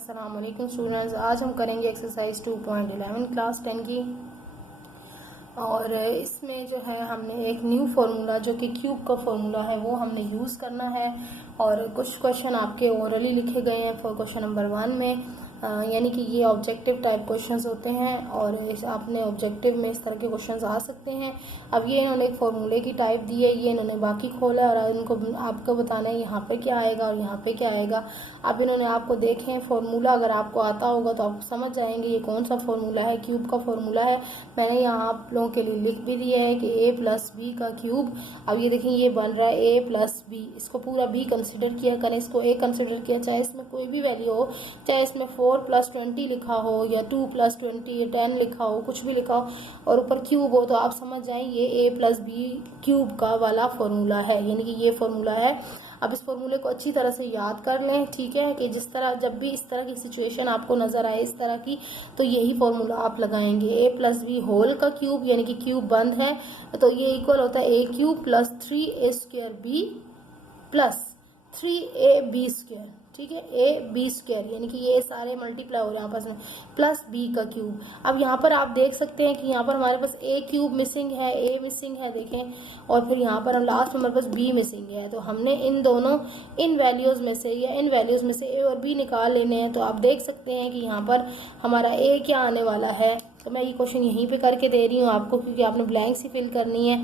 अस्सलाम वालेकुम स्टूडेंट्स। आज हम करेंगे एक्सरसाइज 2.11 क्लास 10 की। और इसमें जो है हमने एक न्यू फार्मूला जो कि क्यूब का फार्मूला है वो हमने यूज़ करना है। और कुछ क्वेश्चन आपके ओरली लिखे गए हैं फॉर क्वेश्चन नंबर 1 में, यानी कि ये ऑब्जेक्टिव टाइप क्वेश्चंस होते हैं और आपने ऑब्जेक्टिव में इस तरह के क्वेश्चंस आ सकते हैं। अब ये इन्होंने एक फार्मूले की टाइप दी है, ये इन्होंने बाकी खोला और इनको आपको बताना है यहाँ पे क्या आएगा और यहाँ पे क्या आएगा। अब इन्होंने आपको देखें फार्मूला, अगर आपको आता होगा तो आप समझ जाएंगे ये कौन सा फार्मूला है। क्यूब का फार्मूला है, मैंने यहाँ आप लोगों के लिए लिख भी दिया है कि a प्लस बी का क्यूब। अब ये देखें ये बन रहा है a प्लस बी, इसको पूरा b कंसिडर किया करें, इसको a कंसिडर किया, चाहे इसमें कोई भी वैल्यू हो, चाहे इसमें 4 + 20 लिखा हो या 2 + 20 या 10 लिखा हो, कुछ भी लिखा हो और ऊपर क्यूब हो, तो आप समझ जाएं ये a प्लस बी क्यूब का वाला फार्मूला है, यानी कि ये फार्मूला है। अब इस फॉर्मूले को अच्छी तरह से याद कर लें, ठीक है, कि जिस तरह जब भी इस तरह की सिचुएशन आपको नज़र आए इस तरह की, तो यही फॉर्मूला आप लगाएंगे। a प्लस बी होल का क्यूब, यानी कि क्यूब बंद है तो ये इक्वल होता है a cube plus 3a² b plus 3ab², ठीक है, ab², यानी कि ये सारे मल्टीप्लाई हो रहे हैं आपस में, प्लस b का क्यूब। अब यहाँ पर आप देख सकते हैं कि यहाँ पर हमारे पास a क्यूब मिसिंग है, a मिसिंग है, देखें, और फिर यहाँ पर हम लास्ट में हमारे पास b मिसिंग है, तो हमने इन वैल्यूज़ में से या इन वैल्यूज़ में से a और b निकाल लेने हैं। तो आप देख सकते हैं कि यहाँ पर हमारा a क्या आने वाला है, तो मैं ये क्वेश्चन यहीं पे करके दे रही हूँ आपको क्योंकि आपने ब्लैंक्स ही फिल करनी है।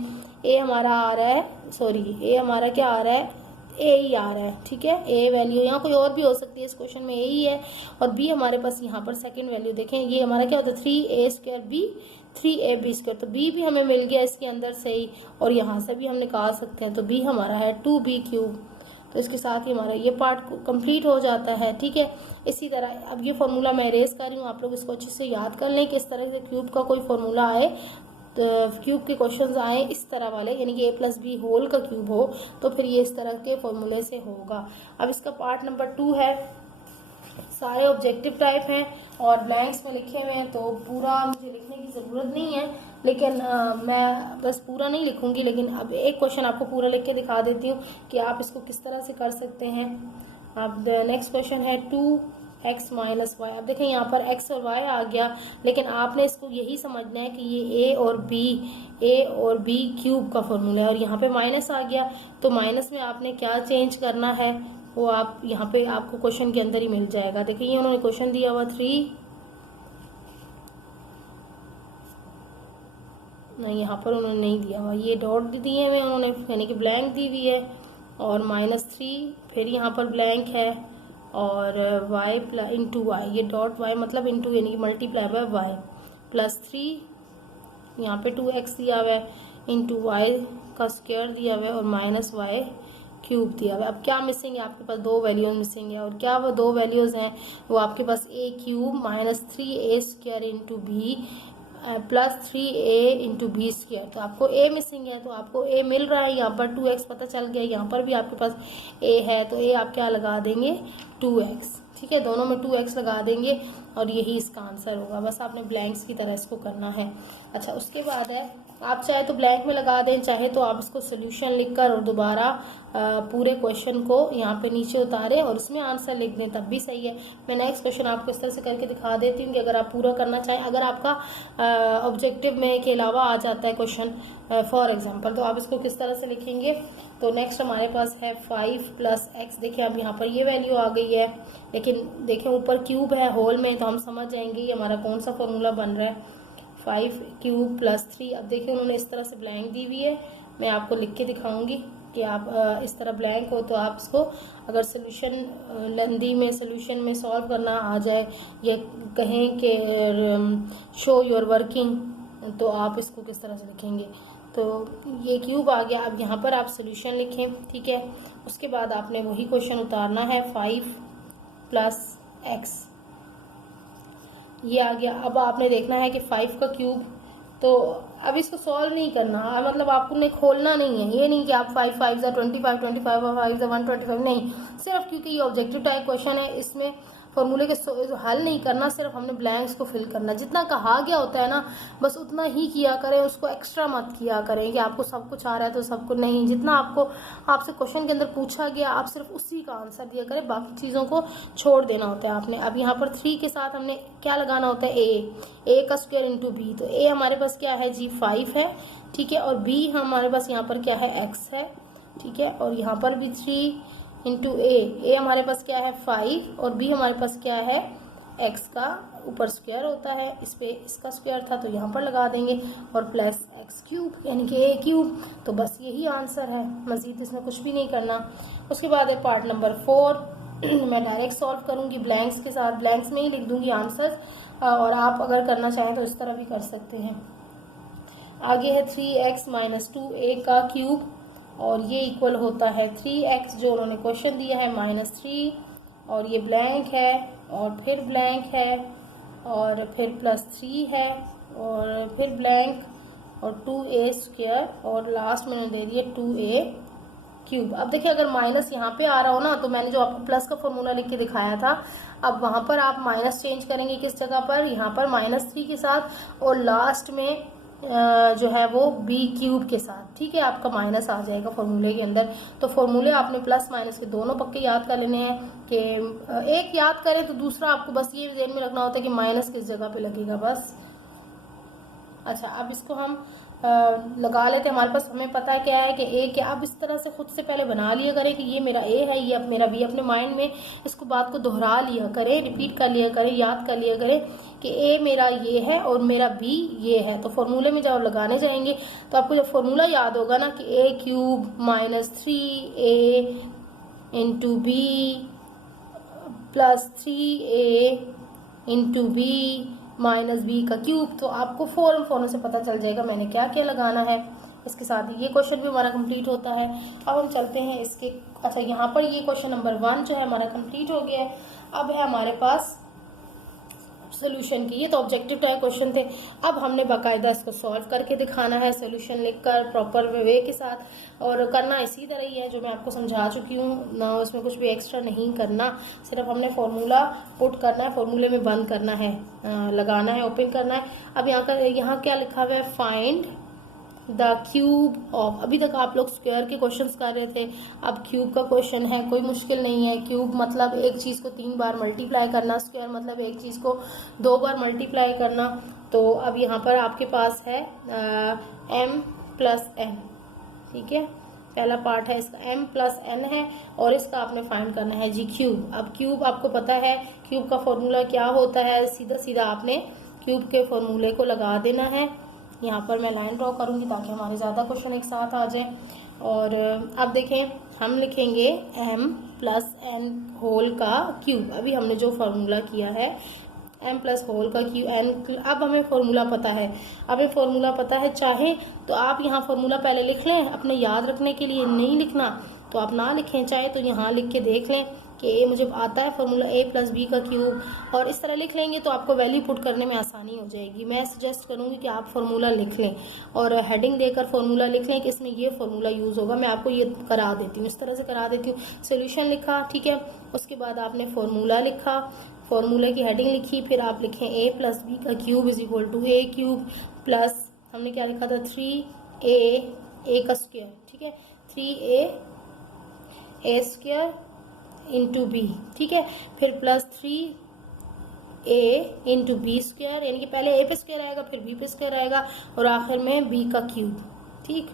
a हमारा आ रहा है, a हमारा क्या आ रहा है, ए ही आ रहा है, ठीक है, ए वैल्यू, यहाँ कोई और भी हो सकती है, इस क्वेश्चन में ए ही है। और बी हमारे पास यहाँ पर सेकंड वैल्यू देखें, ये हमारा क्या होता है 3a² b 3ab², तो बी भी हमें मिल गया इसके अंदर से ही, और यहाँ से भी हम निकाल सकते हैं, तो बी हमारा है 2b³। तो इसके साथ ही हमारा ये पार्ट कंप्लीट हो जाता है, ठीक है। इसी तरह अब ये फार्मूला मैं इरेज कर रही हूँ, आप लोग इसको अच्छे से याद कर लें कि इस तरह से क्यूब का कोई फार्मूला आए, क्यूब के क्वेश्चंस आए इस तरह वाले, यानी कि a प्लस बी होल का क्यूब हो, तो फिर ये इस तरह के फॉर्मूले से होगा। अब इसका पार्ट नंबर 2 है, सारे ऑब्जेक्टिव टाइप हैं और ब्लैंक्स में लिखे हुए हैं, तो पूरा मुझे लिखने की ज़रूरत नहीं है, लेकिन मैं बस पूरा नहीं लिखूंगी, लेकिन अब एक क्वेश्चन आपको पूरा लिख के दिखा देती हूँ कि आप इसको किस तरह से कर सकते हैं। अब नेक्स्ट क्वेश्चन है 2x - y। अब देखें यहाँ पर x और y आ गया, लेकिन आपने इसको यही समझना है कि ये a और b क्यूब का फॉर्मूला है, और यहाँ पे माइनस आ गया, तो माइनस में आपने क्या चेंज करना है वो आप यहाँ पे आपको क्वेश्चन के अंदर ही मिल जाएगा। देखिए ये उन्होंने क्वेश्चन दिया हुआ 3, नहीं यहाँ पर उन्होंने नहीं दिया हुआ, ये डॉट दिए हुए उन्होंने, यानी कि ब्लैंक दी हुई है, और -3 फिर यहाँ पर ब्लैंक है, और y इंटू वाई, ये डॉट y मतलब इंटू, यानी कि मल्टीप्लाई बाय y, +3 यहाँ पे 2x दिया हुआ है, इंटू y का स्क्वायर दिया हुआ है, और -y³ दिया हुआ है। अब क्या मिसिंग है, आपके पास 2 वैल्यूज मिसिंग है, और क्या वो 2 वैल्यूज हैं, वो आपके पास a³ -3a² into b plus 3a into b², तो आपको a मिसिंग है, तो आपको a मिल रहा है, यहाँ पर 2x पता चल गया, यहाँ पर भी आपके पास a है, तो a आप क्या लगा देंगे 2x, ठीक है, दोनों में 2x लगा देंगे और यही इसका आंसर होगा। बस आपने ब्लैंक्स की तरह इसको करना है। अच्छा, उसके बाद है, आप चाहे तो ब्लैंक में लगा दें, चाहे तो आप इसको सोल्यूशन लिखकर और दोबारा पूरे क्वेश्चन को यहाँ पे नीचे उतारें और इसमें आंसर लिख दें, तब भी सही है। मैं नेक्स्ट क्वेश्चन आपको इस तरह से करके दिखा देती हूँ कि अगर आप पूरा करना चाहें, अगर आपका ऑब्जेक्टिव में के अलावा आ जाता है क्वेश्चन फॉर एग्जांपल, तो आप इसको किस तरह से लिखेंगे। तो नेक्स्ट हमारे पास है 5 + x। देखिए अब यहाँ पर ये वैल्यू आ गई है, लेकिन देखें ऊपर क्यूब है होल में, तो हम समझ जाएंगे ये हमारा कौन सा फॉर्मूला बन रहा है, 5³ + 3। अब देखिए उन्होंने इस तरह से ब्लैंक दी हुई है, मैं आपको लिख के दिखाऊंगी कि आप इस तरह ब्लैंक हो तो आप इसको अगर सोल्यूशन में सॉल्व करना आ जाए या कहें कि शो योर वर्किंग, तो आप इसको किस तरह से लिखेंगे। तो ये क्यूब आ गया, अब यहाँ पर आप सोल्यूशन लिखें, ठीक है। उसके बाद आपने वही क्वेश्चन उतारना है, 5 + x, ये आ गया। अब आपने देखना है कि 5 का क्यूब, तो अब इसको सॉल्व नहीं करना, मतलब आपने खोलना नहीं है, ये नहीं कि आप 5 × 5 = 25, 25 × 5 = 125, नहीं, सिर्फ क्योंकि ये ऑब्जेक्टिव टाइप क्वेश्चन है, इसमें फॉर्मूले के हल नहीं करना, सिर्फ हमने ब्लैंक्स को फिल करना। जितना कहा गया होता है ना बस उतना ही किया करें, उसको एक्स्ट्रा मत किया करें कि आपको सब कुछ आ रहा है तो सबको नहीं। जितना आपसे क्वेश्चन के अंदर पूछा गया आप सिर्फ उसी का आंसर दिया करें, बाकी चीज़ों को छोड़ देना होता है आपने। अब यहाँ पर 3 के साथ हमने क्या लगाना होता है, ए का स्क्वायर इंटू बी। तो ए हमारे पास क्या है जी 5 है, ठीक है, और बी हमारे पास यहाँ पर क्या है x है, ठीक है, और यहाँ पर भी 3 इंटू ए हमारे पास क्या है 5 और बी हमारे पास क्या है x का ऊपर स्क्वायर होता है, इस पे इसका स्क्वायर था तो यहाँ पर लगा देंगे, और प्लस x क्यूब यानी कि a क्यूब। तो बस यही आंसर है, मज़ीद इसमें कुछ भी नहीं करना। उसके बाद है पार्ट नंबर 4 मैं डायरेक्ट सॉल्व करूँगी ब्लैंक्स के साथ, ब्लैंक्स में ही लिख दूँगी आंसर, और आप अगर करना चाहें तो इस तरह भी कर सकते हैं। आगे है 3x माइनस 2a का क्यूब, और ये इक्वल होता है 3x जो उन्होंने क्वेश्चन दिया है माइनस 3, और ये ब्लैंक है और फिर ब्लैंक है और फिर प्लस 3 है और फिर ब्लैंक और 2a स्क्वायर और लास्ट में दे दिए 2a क्यूब। अब देखिए अगर माइनस यहाँ पे आ रहा हो ना तो मैंने जो आपको प्लस का फॉर्मूला लिख के दिखाया था, अब वहाँ पर आप माइनस चेंज करेंगे किस जगह पर, यहाँ पर -3 के साथ, और लास्ट में जो है वो b क्यूब के साथ, ठीक है, आपका माइनस आ जाएगा फॉर्मूले के अंदर। तो फॉर्मूले आपने प्लस माइनस के दोनों पक्के याद कर लेने हैं कि एक याद करें तो दूसरा आपको बस ये ध्यान में रखना होता है कि माइनस किस जगह पे लगेगा बस। अच्छा अब इसको हम लगा लेते हैं। हमारे पास हमें पता है क्या है कि ए क्या, अब इस तरह से खुद से पहले बना लिया करें कि ये मेरा ए है, ये अब मेरा बी, अपने माइंड में इसको बात को दोहरा लिया करें, रिपीट कर लिया करें, याद कर लिया करें कि ए मेरा ये है और मेरा बी ये है। तो फॉर्मूले में जब लगाने जाएंगे तो आपको जब फॉर्मूला याद होगा ना कि a cube minus 3a into b plus 3a into b minus b का क्यूब, तो आपको फौरन से पता चल जाएगा मैंने क्या क्या लगाना है। इसके साथ ही ये क्वेश्चन भी हमारा कंप्लीट होता है। अब हम चलते हैं इसके, अच्छा यहाँ पर ये क्वेश्चन नंबर 1 जो है हमारा कंप्लीट हो गया है। अब है हमारे पास सोल्यूशन की, ये तो ऑब्जेक्टिव टाइप क्वेश्चन थे। अब हमने बाकायदा इसको सॉल्व करके दिखाना है, सोल्यूशन लिखकर प्रॉपर वे के साथ, और करना इसी तरह ही है जो मैं आपको समझा चुकी हूँ ना, उसमें कुछ भी एक्स्ट्रा नहीं करना, सिर्फ हमने फॉर्मूला पुट करना है, फॉर्मूले में बंद करना है, लगाना है, ओपन करना है। अब यहाँ क्या लिखा हुआ है, फाइंड द क्यूब ऑफ, अभी तक आप लोग स्क्वायर के क्वेश्चंस कर रहे थे, अब क्यूब का क्वेश्चन है, कोई मुश्किल नहीं है। क्यूब मतलब एक चीज़ को 3 बार मल्टीप्लाई करना, स्क्वायर मतलब एक चीज़ को 2 बार मल्टीप्लाई करना। तो अब यहाँ पर आपके पास है m प्लस n, ठीक है, पहला पार्ट है इसका m प्लस n है, और इसका आपने फाइंड करना है जी क्यूब। अब क्यूब आपको पता है क्यूब का फॉर्मूला क्या होता है, सीधा सीधा आपने क्यूब के फॉर्मूले को लगा देना है। यहाँ पर मैं लाइन ड्रॉ करूँगी ताकि हमारे ज़्यादा क्वेश्चन एक साथ आ जाए। और अब देखें हम लिखेंगे m प्लस n होल का क्यूब। अभी हमने जो फार्मूला किया है m प्लस होल का क्यूब n, अब हमें फार्मूला पता है, हमें फार्मूला पता है। चाहे तो आप यहाँ फार्मूला पहले लिख लें, अपने याद रखने के लिए नहीं लिखना तो आप ना लिखें, चाहे तो यहाँ लिख के देख लें कि ए मुझे आता है फार्मूला a प्लस बी का क्यूब, और इस तरह लिख लेंगे तो आपको वैल्यू पुट करने में आसानी हो जाएगी। मैं सजेस्ट करूँगी कि आप फार्मूला लिख लें और हेडिंग देकर फार्मूला लिख लें कि इसमें ये फार्मूला यूज़ होगा। मैं आपको ये करा देती हूँ, इस तरह से करा देती हूँ। सोल्यूशन लिखा, ठीक है, उसके बाद आपने फार्मूला लिखा, फार्मूले की हेडिंग लिखी, फिर आप लिखें a प्लस बी का cube is equal to a cube plus हमने क्या लिखा था 3a का स्क्वायर, ठीक है, 3a स्क्वायर इंटू बी, ठीक है, फिर plus 3a into B square, यानी कि पहले a पे स्क्वायर आएगा फिर b पे स्क्वायर आएगा और आखिर में b का क्यूब, ठीक,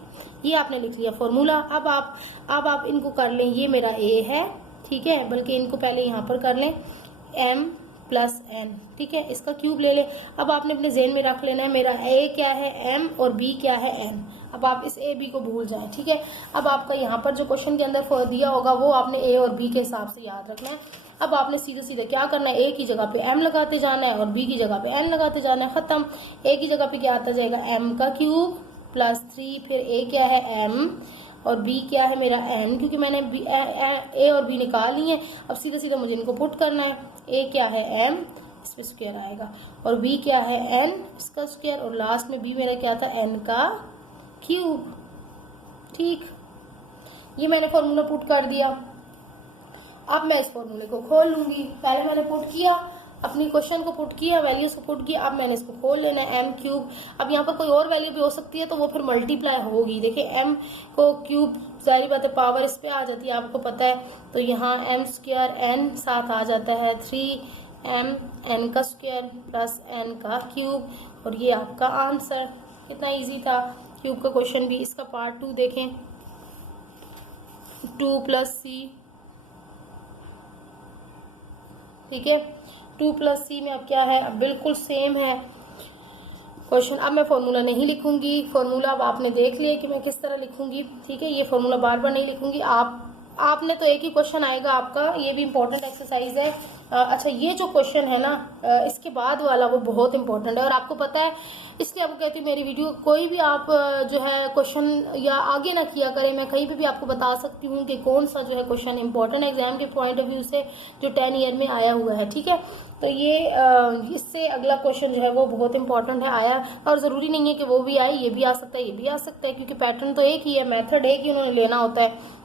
ये आपने लिख लिया फॉर्मूला। अब आप इनको कर लें, ये मेरा a है, ठीक है, बल्कि इनको पहले यहाँ पर कर लें m प्लस n, ठीक है, इसका क्यूब ले लें। अब आपने अपने ज़हन में रख लेना है मेरा a क्या है m और b क्या है n। अब आप इस a b को भूल जाएं, ठीक है। अब आपका यहाँ पर जो क्वेश्चन के अंदर दिया होगा वो आपने a और b के हिसाब से याद रखना है। अब आपने सीधे सीधे क्या करना है, a की जगह पे m लगाते जाना है और b की जगह पे n लगाते जाना है, ख़त्म। a की जगह पे क्या आता जाएगा m का क्यूब प्लस 3, फिर a क्या है m और b क्या है मेरा n, क्योंकि मैंने a और b निकाल लिए। अब सीधा सीधा मुझे इनको पुट करना है, a क्या है m, इस पर स्क्वायर आएगा, और b क्या है n, इसका स्क्वायर, और लास्ट में b मेरा क्या था n का क्यूब, ठीक। ये मैंने फॉर्मूला पुट कर दिया। अब मैं इस फॉर्मूले को खोल लूंगी। पहले मैंने पुट किया, अपनी क्वेश्चन को पुट किया, वैल्यूज को पुट किया, अब मैंने इसको खोल लेना है। एम क्यूब, अब यहाँ पर कोई और वैल्यू भी हो सकती है तो वो फिर मल्टीप्लाई होगी। देखिए एम को क्यूब, जाहिर बात है पावर इस पे आ जाती है, आपको पता है। तो यहाँ एम स्क्वायर एन साथ आ जाता है 3m एन का स्क्वायर प्लस एन का क्यूब, और ये आपका आंसर। कितना इजी था क्यूब का क्वेश्चन भी। इसका पार्ट 2 देखें, 2 + c, ठीक है। 2 + c में अब क्या है, अब बिल्कुल सेम है क्वेश्चन। अब मैं फॉर्मूला नहीं लिखूंगी, फॉर्मूला अब आपने देख लिया कि मैं किस तरह लिखूंगी, ठीक है। ये फॉर्मूला बार बार नहीं लिखूंगी। आपने तो एक ही क्वेश्चन आएगा आपका, ये भी इम्पोर्टेंट एक्सरसाइज है। अच्छा, ये जो क्वेश्चन है ना इसके बाद वाला, वो बहुत इंपॉर्टेंट है और आपको पता है, इसलिए आपको कहती हूँ मेरी वीडियो कोई भी आप जो है क्वेश्चन या आगे ना किया करें। मैं कहीं पे भी आपको बता सकती हूँ कि कौन सा जो है क्वेश्चन इंपॉर्टेंट एग्जाम के पॉइंट ऑफ व्यू से जो 10 ईयर में आया हुआ है, ठीक है। तो ये इससे अगला क्वेश्चन जो है वो बहुत इंपॉर्टेंट है, आया, और ज़रूरी नहीं है कि वो भी आए, ये भी आ सकता है, ये भी आ सकता है, क्योंकि पैटर्न तो एक ही है, मेथड एक ही उन्होंने लेना होता है।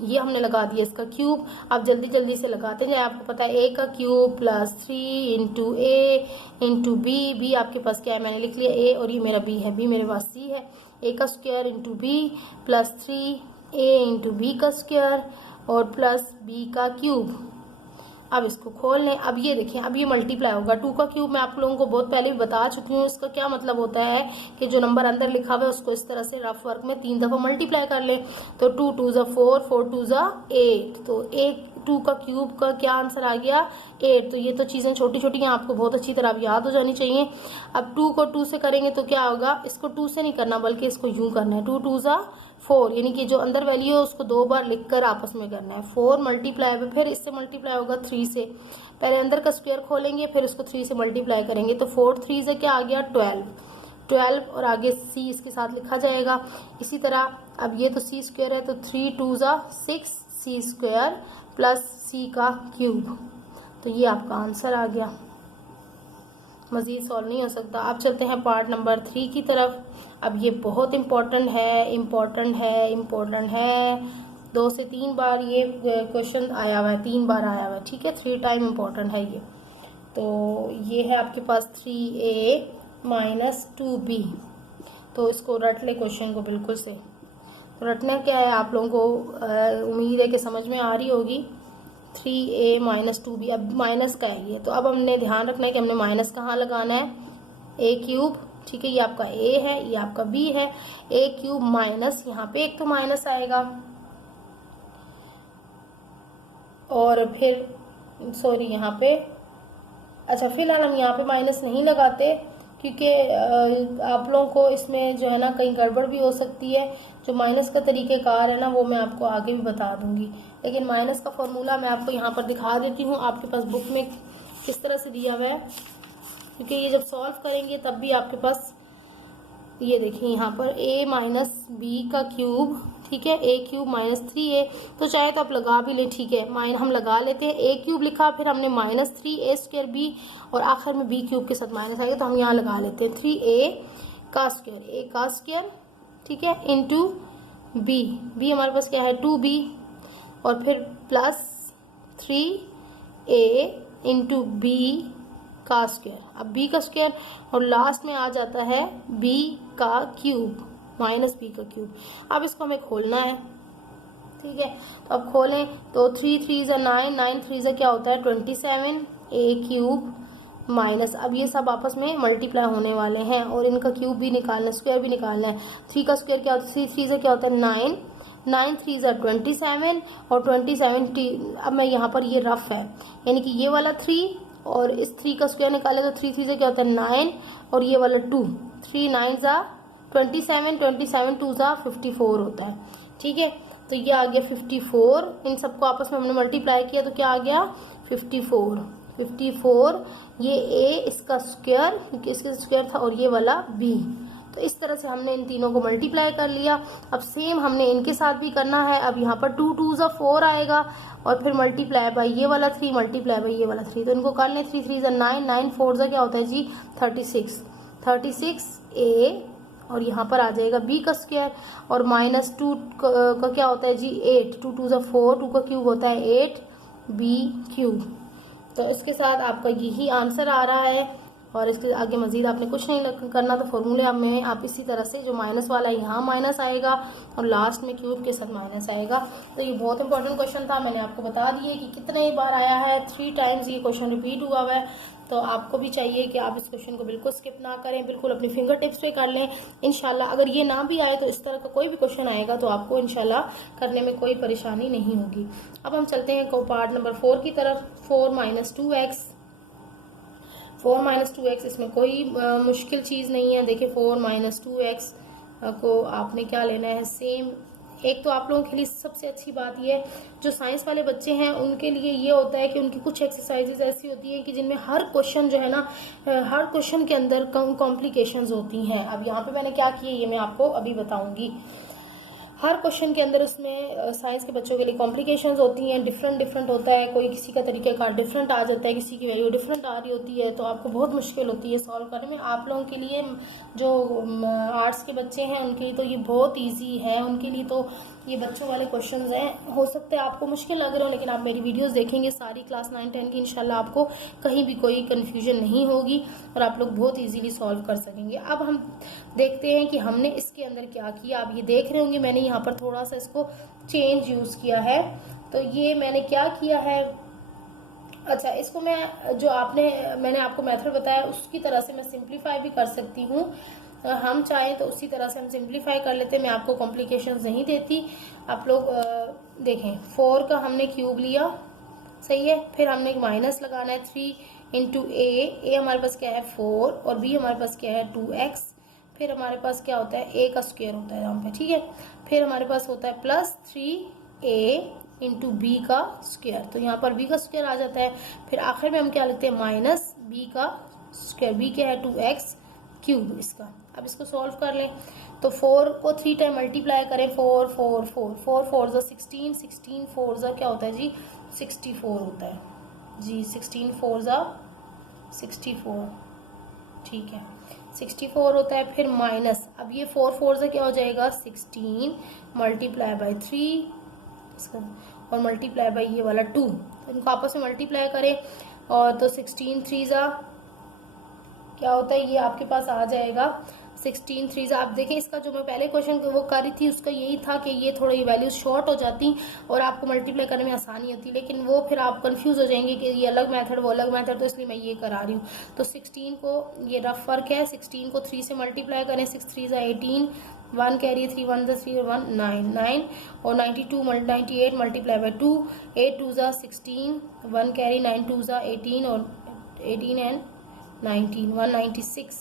ये हमने लगा दिया इसका क्यूब। अब जल्दी जल्दी से लगाते जाए। आपको पता है a का cube plus 3 × a × b, b आपके पास क्या है, मैंने लिख लिया a, और ये मेरा b है, b मेरे पास c है। a का square × b plus 3a × b का स्क्वायर और प्लस b का क्यूब। अब इसको खोल लें। अब ये देखिए, अब ये मल्टीप्लाई होगा। 2 का क्यूब मैं आप लोगों को बहुत पहले भी बता चुकी हूँ। इसका क्या मतलब होता है कि जो नंबर अंदर लिखा हुआ है उसको इस तरह से रफ वर्क में 3 दफ़ा मल्टीप्लाई कर लें। तो 2 × 2 = 4, 4 × 2 = 8। तो 2 का क्यूब का क्या आंसर आ गया, 8। तो ये तो चीज़ें छोटी छोटी हैं, आपको बहुत अच्छी तरह अब याद हो जानी चाहिए। अब 2 को 2 से करेंगे तो क्या होगा, इसको 2 से नहीं करना बल्कि इसको यूँ करना है, 2 × 2 = 4, यानी कि जो अंदर वैल्यू है उसको 2 बार लिखकर आपस में करना है। 4 मल्टीप्लाई में फिर इससे मल्टीप्लाई होगा 3 से, पहले अंदर का स्क्वायर खोलेंगे फिर उसको 3 से मल्टीप्लाई करेंगे। तो 4 3 से क्या आ गया, 12 और आगे c इसके साथ लिखा जाएगा। इसी तरह अब ये तो c स्क्वायर है, तो 3 × 2 = 6 c स्क्वायर प्लस c का क्यूब। तो ये आपका आंसर आ गया, मज़ीद सॉल्व नहीं हो सकता। अब चलते हैं पार्ट नंबर 3 की तरफ। अब ये बहुत इम्पोर्टेंट है, इम्पोर्टेंट है, इम्पोर्टेंट है। 2 से 3 बार ये क्वेश्चन आया हुआ है, 3 बार आया हुआ है, ठीक है। 3 टाइम इम्पोर्टेंट है ये। तो ये है आपके पास 3a - 2b। तो इसको रट ले क्वेश्चन को बिल्कुल से। तो रटना क्या है आप लोगों को उम्मीद है कि समझ में आ रही होगी। 3a - 2b, अब माइनस का है ये, तो अब हमने ध्यान रखना है कि हमने माइनस कहाँ लगाना है, a³, ठीक है। ये आपका a है, ये आपका b है। a³ माइनस, यहाँ पे एक तो माइनस आएगा, और फिर सॉरी यहाँ पे, अच्छा फिलहाल हम यहाँ पे माइनस नहीं लगाते क्योंकि आप लोगों को इसमें जो है ना कहीं गड़बड़ भी हो सकती है। जो माइनस का तरीक़ेकार है ना वो मैं आपको आगे भी बता दूंगी, लेकिन माइनस का फॉर्मूला मैं आपको यहाँ पर दिखा देती हूँ, आपके पास बुक में किस तरह से दिया हुआ है, क्योंकि ये जब सॉल्व करेंगे तब भी आपके पास, ये देखिए यहाँ पर a - b का क्यूब, ठीक है, a³ - 3a। तो चाहे तो आप लगा भी लें, ठीक है, हम लगा लेते हैं। a³ लिखा, फिर हमने -3a² b, और आखिर में b³ के साथ माइनस आएगा, तो हम यहाँ लगा लेते हैं 3a का स्क्वायर, ठीक है, इंटू b हमारे पास क्या है 2b, और फिर प्लस 3a इंटू b का स्क्वायर। अब b का स्क्वायर और लास्ट में आ जाता है b का क्यूब - b का क्यूब। अब इसको हमें खोलना है, ठीक है। तो अब खोलें तो 3 3 = 9, 9 3 क्या होता है 27, a³ माइनस, अब ये सब आपस में मल्टीप्लाई होने वाले हैं और इनका क्यूब भी निकालना, स्क्वायर भी निकालना है। 3 का स्क्वायर क्या होता है, 3 3 क्या होता है 9, 9 3 = 27, और 27 अब मैं यहाँ पर ये रफ है, यानी कि ये वाला 3 और इस 3 का स्क्वायर निकाले तो 3 3 से क्या होता है 9, और ये वाला 2, 3 9 = 27, 27 2 = 54 होता है, ठीक है। तो ये आ गया 54, इन सबको आपस में हमने मल्टीप्लाई किया तो क्या आ गया 54, ये a इसका स्क्वायर, क्योंकि इसका स्क्वायर था, और ये वाला b। तो इस तरह से हमने इन तीनों को मल्टीप्लाई कर लिया। अब सेम हमने इनके साथ भी करना है। अब यहाँ पर 2 2 = 4 आएगा, और फिर मल्टीप्लाई बाई ये वाला 3, मल्टीप्लाई बाई ये वाला 3। तो इनको कर लें, 3 3 = 9, 9 4 क्या होता है जी 36, 36a और यहाँ पर आ जाएगा b का स्क्वायर, और -2 का क्या होता है जी 8, 2 2 4, 2 का क्यूब होता है 8b क्यूब। तो इसके साथ आपका यही आंसर आ रहा है, और इसके आगे मजीद आपने कुछ नहीं करना। तो फॉर्मूले में आप इसी तरह से जो माइनस वाला है यहाँ माइनस आएगा और लास्ट में क्यूब के साथ माइनस आएगा। तो ये बहुत इंपॉर्टेंट क्वेश्चन था, मैंने आपको बता दिए कि कितने बार आया है, 3 टाइम्स ये क्वेश्चन रिपीट हुआ है। तो आपको भी चाहिए कि आप इस क्वेश्चन को बिल्कुल स्किप ना करें, बिल्कुल अपनी फिंगर टिप्स पे कर लें। इंशाल्लाह अगर ये ना भी आए तो इस तरह का कोई भी क्वेश्चन आएगा तो आपको इंशाल्लाह करने में कोई परेशानी नहीं होगी। अब हम चलते हैं पार्ट नंबर 4 की तरफ। 4 - 2x, 4 - 2x, इसमें कोई मुश्किल चीज़ नहीं है। देखिए 4 - 2x को आपने क्या लेना है, सेम। एक तो आप लोगों के लिए सबसे अच्छी बात ये है, जो साइंस वाले बच्चे हैं उनके लिए ये होता है कि उनकी कुछ एक्सरसाइजेज ऐसी होती है कि जिनमें हर क्वेश्चन जो है ना, हर क्वेश्चन के अंदर कॉम्प्लिकेशंस होती हैं। अब यहाँ पे मैंने क्या किया ये मैं आपको अभी बताऊंगी। हर क्वेश्चन के अंदर उसमें साइंस के बच्चों के लिए कॉम्प्लिकेशंस होती हैं, डिफरेंट होता है, कोई किसी का तरीका कार डिफरेंट आ जाता है, किसी की वैल्यू डिफरेंट आ रही होती है, तो आपको बहुत मुश्किल होती है सॉल्व करने में। आप लोगों के लिए जो आर्ट्स के बच्चे हैं उनके लिए तो ये बहुत ईजी है, उनके लिए तो ये बच्चों वाले क्वेश्चंस हैं। हो सकता है आपको मुश्किल लग रहे हो, लेकिन आप मेरी वीडियोस देखेंगे सारी क्लास 9 10 की, इंशाल्लाह आपको कहीं भी कोई कन्फ्यूजन नहीं होगी और आप लोग बहुत इजीली सॉल्व कर सकेंगे। अब हम देखते हैं कि हमने इसके अंदर क्या किया। आप ये देख रहे होंगे मैंने यहाँ पर थोड़ा सा इसको चेंज यूज किया है। तो ये मैंने क्या किया है, अच्छा इसको मैं जो मैंने आपको मेथड बताया उसकी तरह से मैं सिंप्लीफाई भी कर सकती हूँ। हम चाहें तो उसी तरह से हम सिंप्लीफाई कर लेते हैं, मैं आपको कॉम्प्लिकेशंस नहीं देती। आप लोग देखें 4 का हमने क्यूब लिया, सही है, फिर हमने एक माइनस लगाना है 3 × a हमारे पास क्या है 4 और b हमारे पास क्या है 2x, फिर हमारे पास क्या होता है a का स्क्वायर होता है यहाँ पे, ठीक है। फिर हमारे पास होता है +3a × b का स्क्वायर, तो यहाँ पर b का स्क्वायर आ जाता है। फिर आखिर में हम क्या लिखते हैं -b का स्क्वायर, b क्या है 2x क्यूब इसका। अब इसको सॉल्व कर लें तो 4 को 3 टाइम मल्टीप्लाई करें, 4 4 4 4 4 16 16 4 क्या होता है जी 64 होता है जी, 16 4 64, ठीक है 64 होता है। फिर माइनस, अब ये 4 4 क्या हो जाएगा 16 मल्टीप्लाई बाई 3 और मल्टीप्लाई बाई ये वाला 2, तो इनको आपस में मल्टीप्लाई करें और तो 16 3 क्या होता है ये आपके पास आ जाएगा 16 3 आप देखें इसका जो मैं पहले क्वेश्चन वो कर रही थी उसका यही था कि ये थोड़ा ये वैल्यूज शॉर्ट हो जाती और आपको मल्टीप्लाई करने में आसानी होती, लेकिन वो फिर आप कंफ्यूज हो जाएंगे कि ये अलग मेथड वो अलग मेथड, तो इसलिए मैं ये करा रही हूँ। तो 16 को ये रफ फर्क है, 16 को 3 से मल्टीप्लाई करें, 6 3 18, 1 कैरी 3 1 3 1 9 9 और 98 मल्टीप्लाई बाई 2, 8 2 16, 1 कैरी 9 2 18 और 18 एंड 19 196,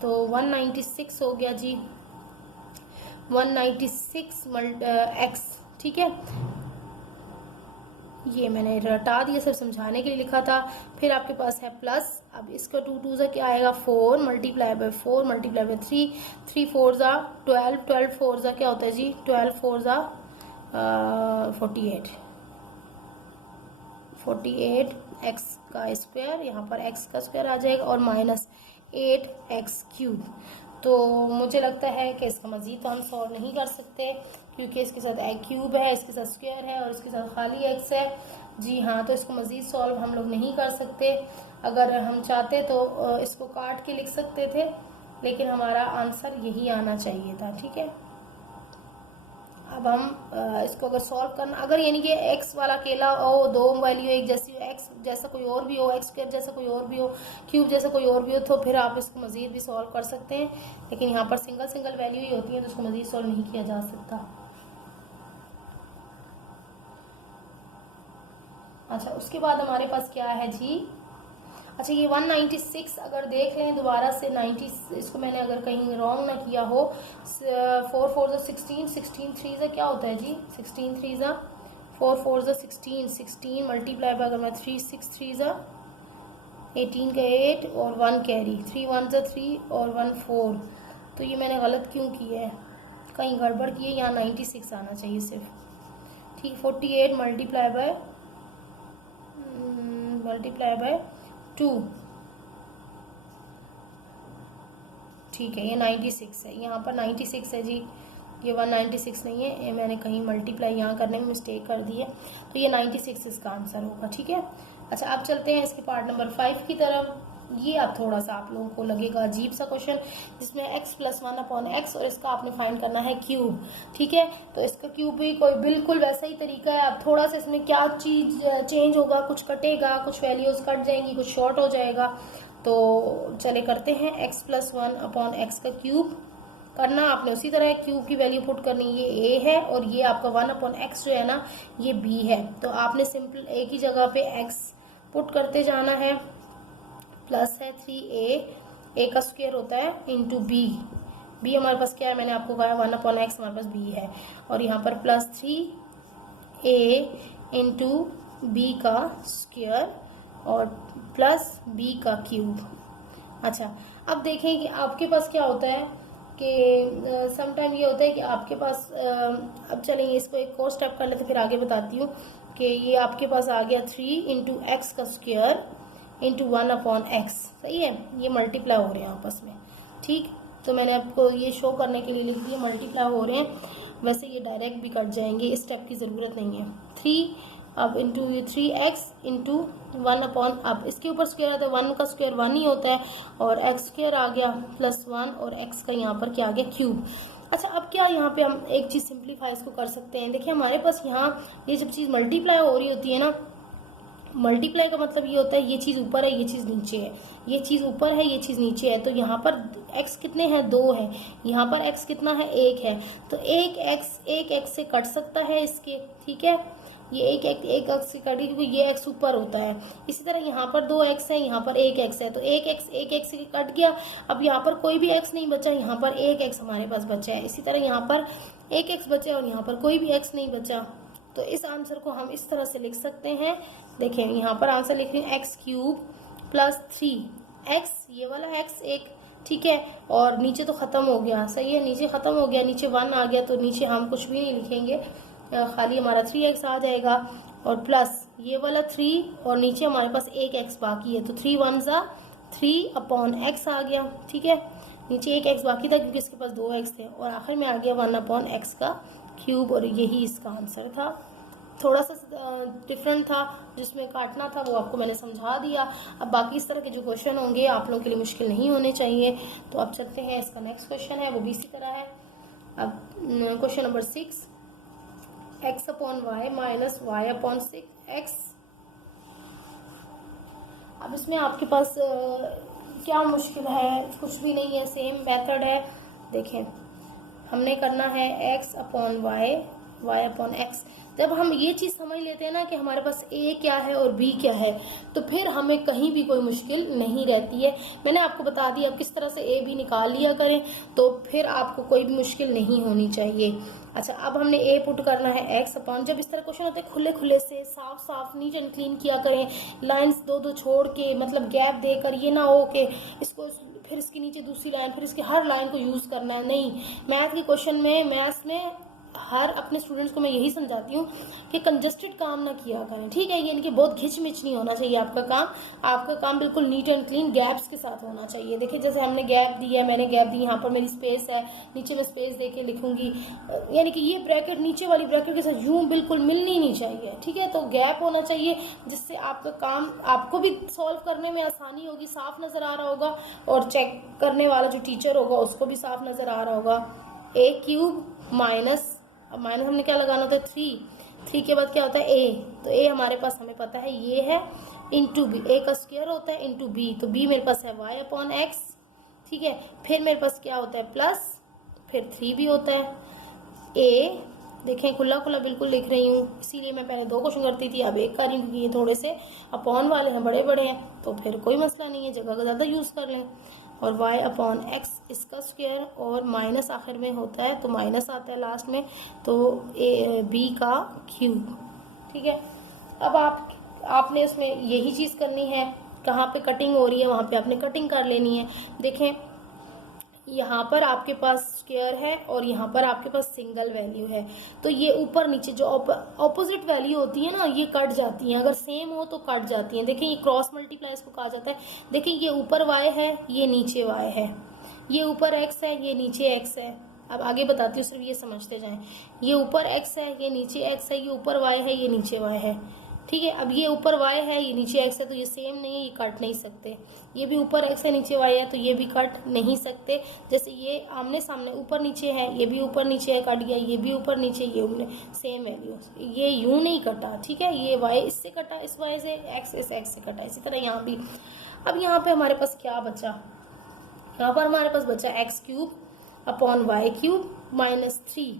तो 196 हो गया जी 196 x, ठीक है। ये मैंने रटा दिया, सिर्फ समझाने के लिए लिखा था। फिर आपके पास है प्लस, अब इसका 2 2 से क्या आएगा 4 मल्टीप्लाई बाई 4 मल्टीप्लाई बाई 3 3 4 12 12 4 क्या होता है जी 12 4 48 48 x का स्क्वायर, यहाँ पर x का स्क्वायर आ जाएगा और -8x क्यूब। तो मुझे लगता है कि इसका मजीद तो हम सॉल्व नहीं कर सकते क्योंकि इसके साथ x क्यूब है, इसके साथ स्क्वायर है और इसके साथ खाली x है जी हाँ। तो इसको मजीद सॉल्व हम लोग नहीं कर सकते। अगर हम चाहते तो इसको काट के लिख सकते थे, लेकिन हमारा आंसर यही आना चाहिए था, ठीक है। अब हम इसको अगर सॉल्व करना, अगर यानी कि x वाला अकेला हो, दो वैल्यू एक जैसी, x जैसा कोई और भी हो, x स्क्वायर जैसा कोई और भी हो, क्यूब जैसा कोई और भी हो, तो फिर आप इसको मजीद भी सॉल्व कर सकते हैं, लेकिन यहाँ पर सिंगल सिंगल वैल्यू ही होती है तो उसको मजीद सॉल्व नहीं किया जा सकता। अच्छा उसके बाद हमारे पास क्या है जी, अच्छा ये 196 अगर देख लें दोबारा से 90, इसको मैंने अगर कहीं रॉन्ग ना किया हो, 4 4 16 16 3 क्या होता है जी 16 3 4 4 16 16 मल्टीप्लाई बाय अगर मैं 3 6 3 18 का 8 और 1 कैरी 3 1 3 और 1 4, तो ये मैंने गलत क्यों किया है, कहीं गड़बड़ की है, यहाँ 96 आना चाहिए सिर्फ, ठीक। 48 मल्टीप्लाई बाय 2, ठीक है, ये 96 है, यहाँ पर 96 है जी, ये 196 नहीं है, ये मैंने कहीं मल्टीप्लाई यहाँ करने में मिस्टेक कर दी है, तो ये 96 इसका आंसर होगा। ठीक है, अच्छा अब चलते हैं इसके पार्ट नंबर 5 की तरफ। ये अब थोड़ा सा आप लोगों को लगेगा अजीब सा क्वेश्चन, जिसमें x + 1/x और इसका आपने फाइंड करना है क्यूब। ठीक है, तो इसका क्यूब भी कोई बिल्कुल वैसा ही तरीका है। अब थोड़ा सा इसमें क्या चीज चेंज होगा, कुछ कटेगा, कुछ वैल्यूज कट जाएंगी, कुछ शॉर्ट हो जाएगा। तो चले करते हैं, x + 1/x का क्यूब करना आपने उसी तरह क्यूब की वैल्यू पुट करनी, ये a है और ये आपका 1/x जो है ना ये b है। तो आपने सिंपल एक ही जगह पे x पुट करते जाना है, प्लस है 3a का स्क्वायर होता है इंटू b हमारे पास क्या है, मैंने आपको कहा 1/x हमारे पास b है, और यहाँ पर प्लस 3a इंटू b का स्क्वायर और प्लस b का क्यूब। अच्छा अब देखें कि आपके पास क्या होता है कि समटाइम ये होता है कि आपके पास अब चलेंगे इसको एक और स्टेप कर लेते फिर आगे बताती हूँ कि ये आपके पास आ गया 3 × x का स्क्वायर इंटू 1/x। सही है, ये मल्टीप्लाई हो रहे हैं आपस में। ठीक, तो मैंने आपको ये शो करने के लिए लिख दिया मल्टीप्लाई हो रहे हैं, वैसे ये डायरेक्ट भी कट जाएंगे, इस स्टेप की ज़रूरत नहीं है। 3 अब इंटू 3x इंटू 1/, अब इसके ऊपर स्क्वायर आता है, 1 का स्क्वायर 1 ही होता है, और x स्क्वायर आ गया प्लस 1 और x का यहाँ पर क्या आ गया क्यूब। अच्छा अब क्या यहाँ पे हम एक चीज़ सिंप्लीफाई इसको कर सकते हैं। देखिए हमारे पास यहाँ ये जब चीज़ मल्टीप्लाई हो रही होती है ना, मल्टीप्लाई का मतलब ये होता है ये चीज़ ऊपर है, ये चीज़ नीचे है, ये चीज़ ऊपर है, ये चीज़ नीचे है। तो यहाँ पर x कितने हैं, 2 है, यहाँ पर x कितना है, 1 है। तो एक x से कट सकता है इसके। ठीक है, ये एक x से कट, क्योंकि ये x ऊपर होता है। इसी तरह यहाँ पर 2x है, यहाँ पर 1x है, तो एक x से कट गया। अब यहाँ पर कोई भी x नहीं बचा, यहाँ पर 1x हमारे पास बचा है। इसी तरह यहाँ पर 1x बचा और यहाँ पर कोई भी x नहीं बचा। तो इस आंसर को हम इस तरह से लिख सकते हैं। देखें यहाँ पर आंसर लिख रही हूँ x³ प्लस 3x, ये वाला x एक, ठीक है, और नीचे तो ख़त्म हो गया। सही है, नीचे ख़त्म हो गया, नीचे 1 आ गया, तो नीचे हम कुछ भी नहीं लिखेंगे, खाली हमारा 3x आ जाएगा, और प्लस ये वाला 3 और नीचे हमारे पास 1x बाकी है, तो 3 1 ज़ा 3/x आ गया। ठीक है, नीचे 1x बाकी था क्योंकि इसके पास 2x थे, और आखिर में आ गया 1/x का क्यूब, और यही इसका आंसर था। थोड़ा सा डिफरेंट था, जिसमें काटना था वो आपको मैंने समझा दिया। अब बाकी इस तरह के जो क्वेश्चन होंगे आप लोगों के लिए मुश्किल नहीं होने चाहिए। तो अब चलते हैं, इसका नेक्स्ट क्वेश्चन है वो भी इसी तरह है। अब question number 6, x/y minus y/6x। अब इसमें आपके पास क्या मुश्किल है, कुछ भी नहीं है, सेम मेथड है। देखें हमने करना है x/y y/x। जब हम ये चीज़ समझ लेते हैं ना कि हमारे पास a क्या है और b क्या है, तो फिर हमें कहीं भी कोई मुश्किल नहीं रहती है। मैंने आपको बता दिया अब किस तरह से a b निकाल लिया करें, तो फिर आपको कोई भी मुश्किल नहीं होनी चाहिए। अच्छा अब हमने a पुट करना है x/, जब इस तरह क्वेश्चन होते हैं खुले खुले से साफ साफ नीट एंड क्लीन किया करें, लाइन्स दो दो छोड़ के, मतलब गैप देकर, ये ना हो कि इसको फिर इसके नीचे दूसरी लाइन, फिर इसके हर लाइन को यूज़ करना है। नहीं, मैथ के क्वेश्चन में, मैथ्स में हर अपने स्टूडेंट्स को मैं यही समझाती हूँ कि कंजस्टेड काम ना किया करें। ठीक है, ये इनके बहुत घिच-मिच नहीं होना चाहिए आपका काम बिल्कुल नीट एंड क्लीन गैप्स के साथ होना चाहिए। देखिए जैसे हमने गैप दिया, मैंने गैप दी, यहाँ पर मेरी स्पेस है, नीचे मैं स्पेस दे के लिखूंगी, यानी कि ये ब्रैकेट नीचे वाली ब्रैकेट के साथ यूं बिल्कुल मिलनी नहीं चाहिए। ठीक है, तो गैप होना चाहिए जिससे आपका काम, आपको भी सॉल्व करने में आसानी होगी, साफ नज़र आ रहा होगा, और चेक करने वाला जो टीचर होगा उसको भी साफ नज़र आ रहा होगा। a³ माइनस, अब माइनस हमने क्या लगाना होता है, 3 के बाद क्या होता है a, तो a हमारे पास हमें पता है ये है, इंटू b, a का स्क्वायर होता है इंटू b, तो b मेरे पास है y/x। ठीक है, फिर मेरे पास क्या होता है प्लस, फिर 3 भी होता है। a देखें खुला खुला बिल्कुल लिख रही हूँ, इसीलिए मैं पहले 2 क्वेश्चन करती थी, अब एक कर रही हूँ क्योंकि ये थोड़े से अपॉन वाले हैं, बड़े बड़े हैं, तो फिर कोई मसला नहीं है, जगह का ज़्यादा यूज़ कर लें। और y/x इसका स्क्वायर, और माइनस आखिर में होता है, तो माइनस आता है लास्ट में, तो b का क्यूब। ठीक है, अब आपने इसमें यही चीज़ करनी है, कहाँ पे कटिंग हो रही है वहाँ पे आपने कटिंग कर लेनी है। देखें यहाँ पर आपके पास स्क्वायर है और यहाँ पर आपके पास सिंगल वैल्यू है, तो ये ऊपर नीचे जो ऑपोजिट वैल्यू होती है ना, ये कट जाती हैं, अगर सेम हो तो कट जाती हैं। देखिए ये क्रॉस मल्टीप्लाई इसको कहा जाता है। देखिए ये ऊपर y है, ये नीचे y है, ये ऊपर x है, ये नीचे x है। अब आगे बताती हूँ, सिर्फ ये समझते जाएं। ये ऊपर x है, ये नीचे x है, ये ऊपर y है, ये नीचे y है, ठीक है। अब ये ऊपर y है, ये नीचे x है, तो ये सेम नहीं है, ये काट नहीं सकते। ये भी ऊपर x है, नीचे y है, तो ये भी काट नहीं सकते। जैसे ये आमने सामने ऊपर नीचे है, ये भी ऊपर नीचे है, कट गया। ये भी ऊपर नीचे, ये सेम वैल्यू, ये यूं नहीं कटा, ठीक है। ये y इससे कटा, इस y से, x इस x से कटा, इसी तरह यहाँ भी। अब यहाँ पे हमारे पास क्या बचा, यहाँ पर हमारे पास बचा x cube upon y cube minus 3।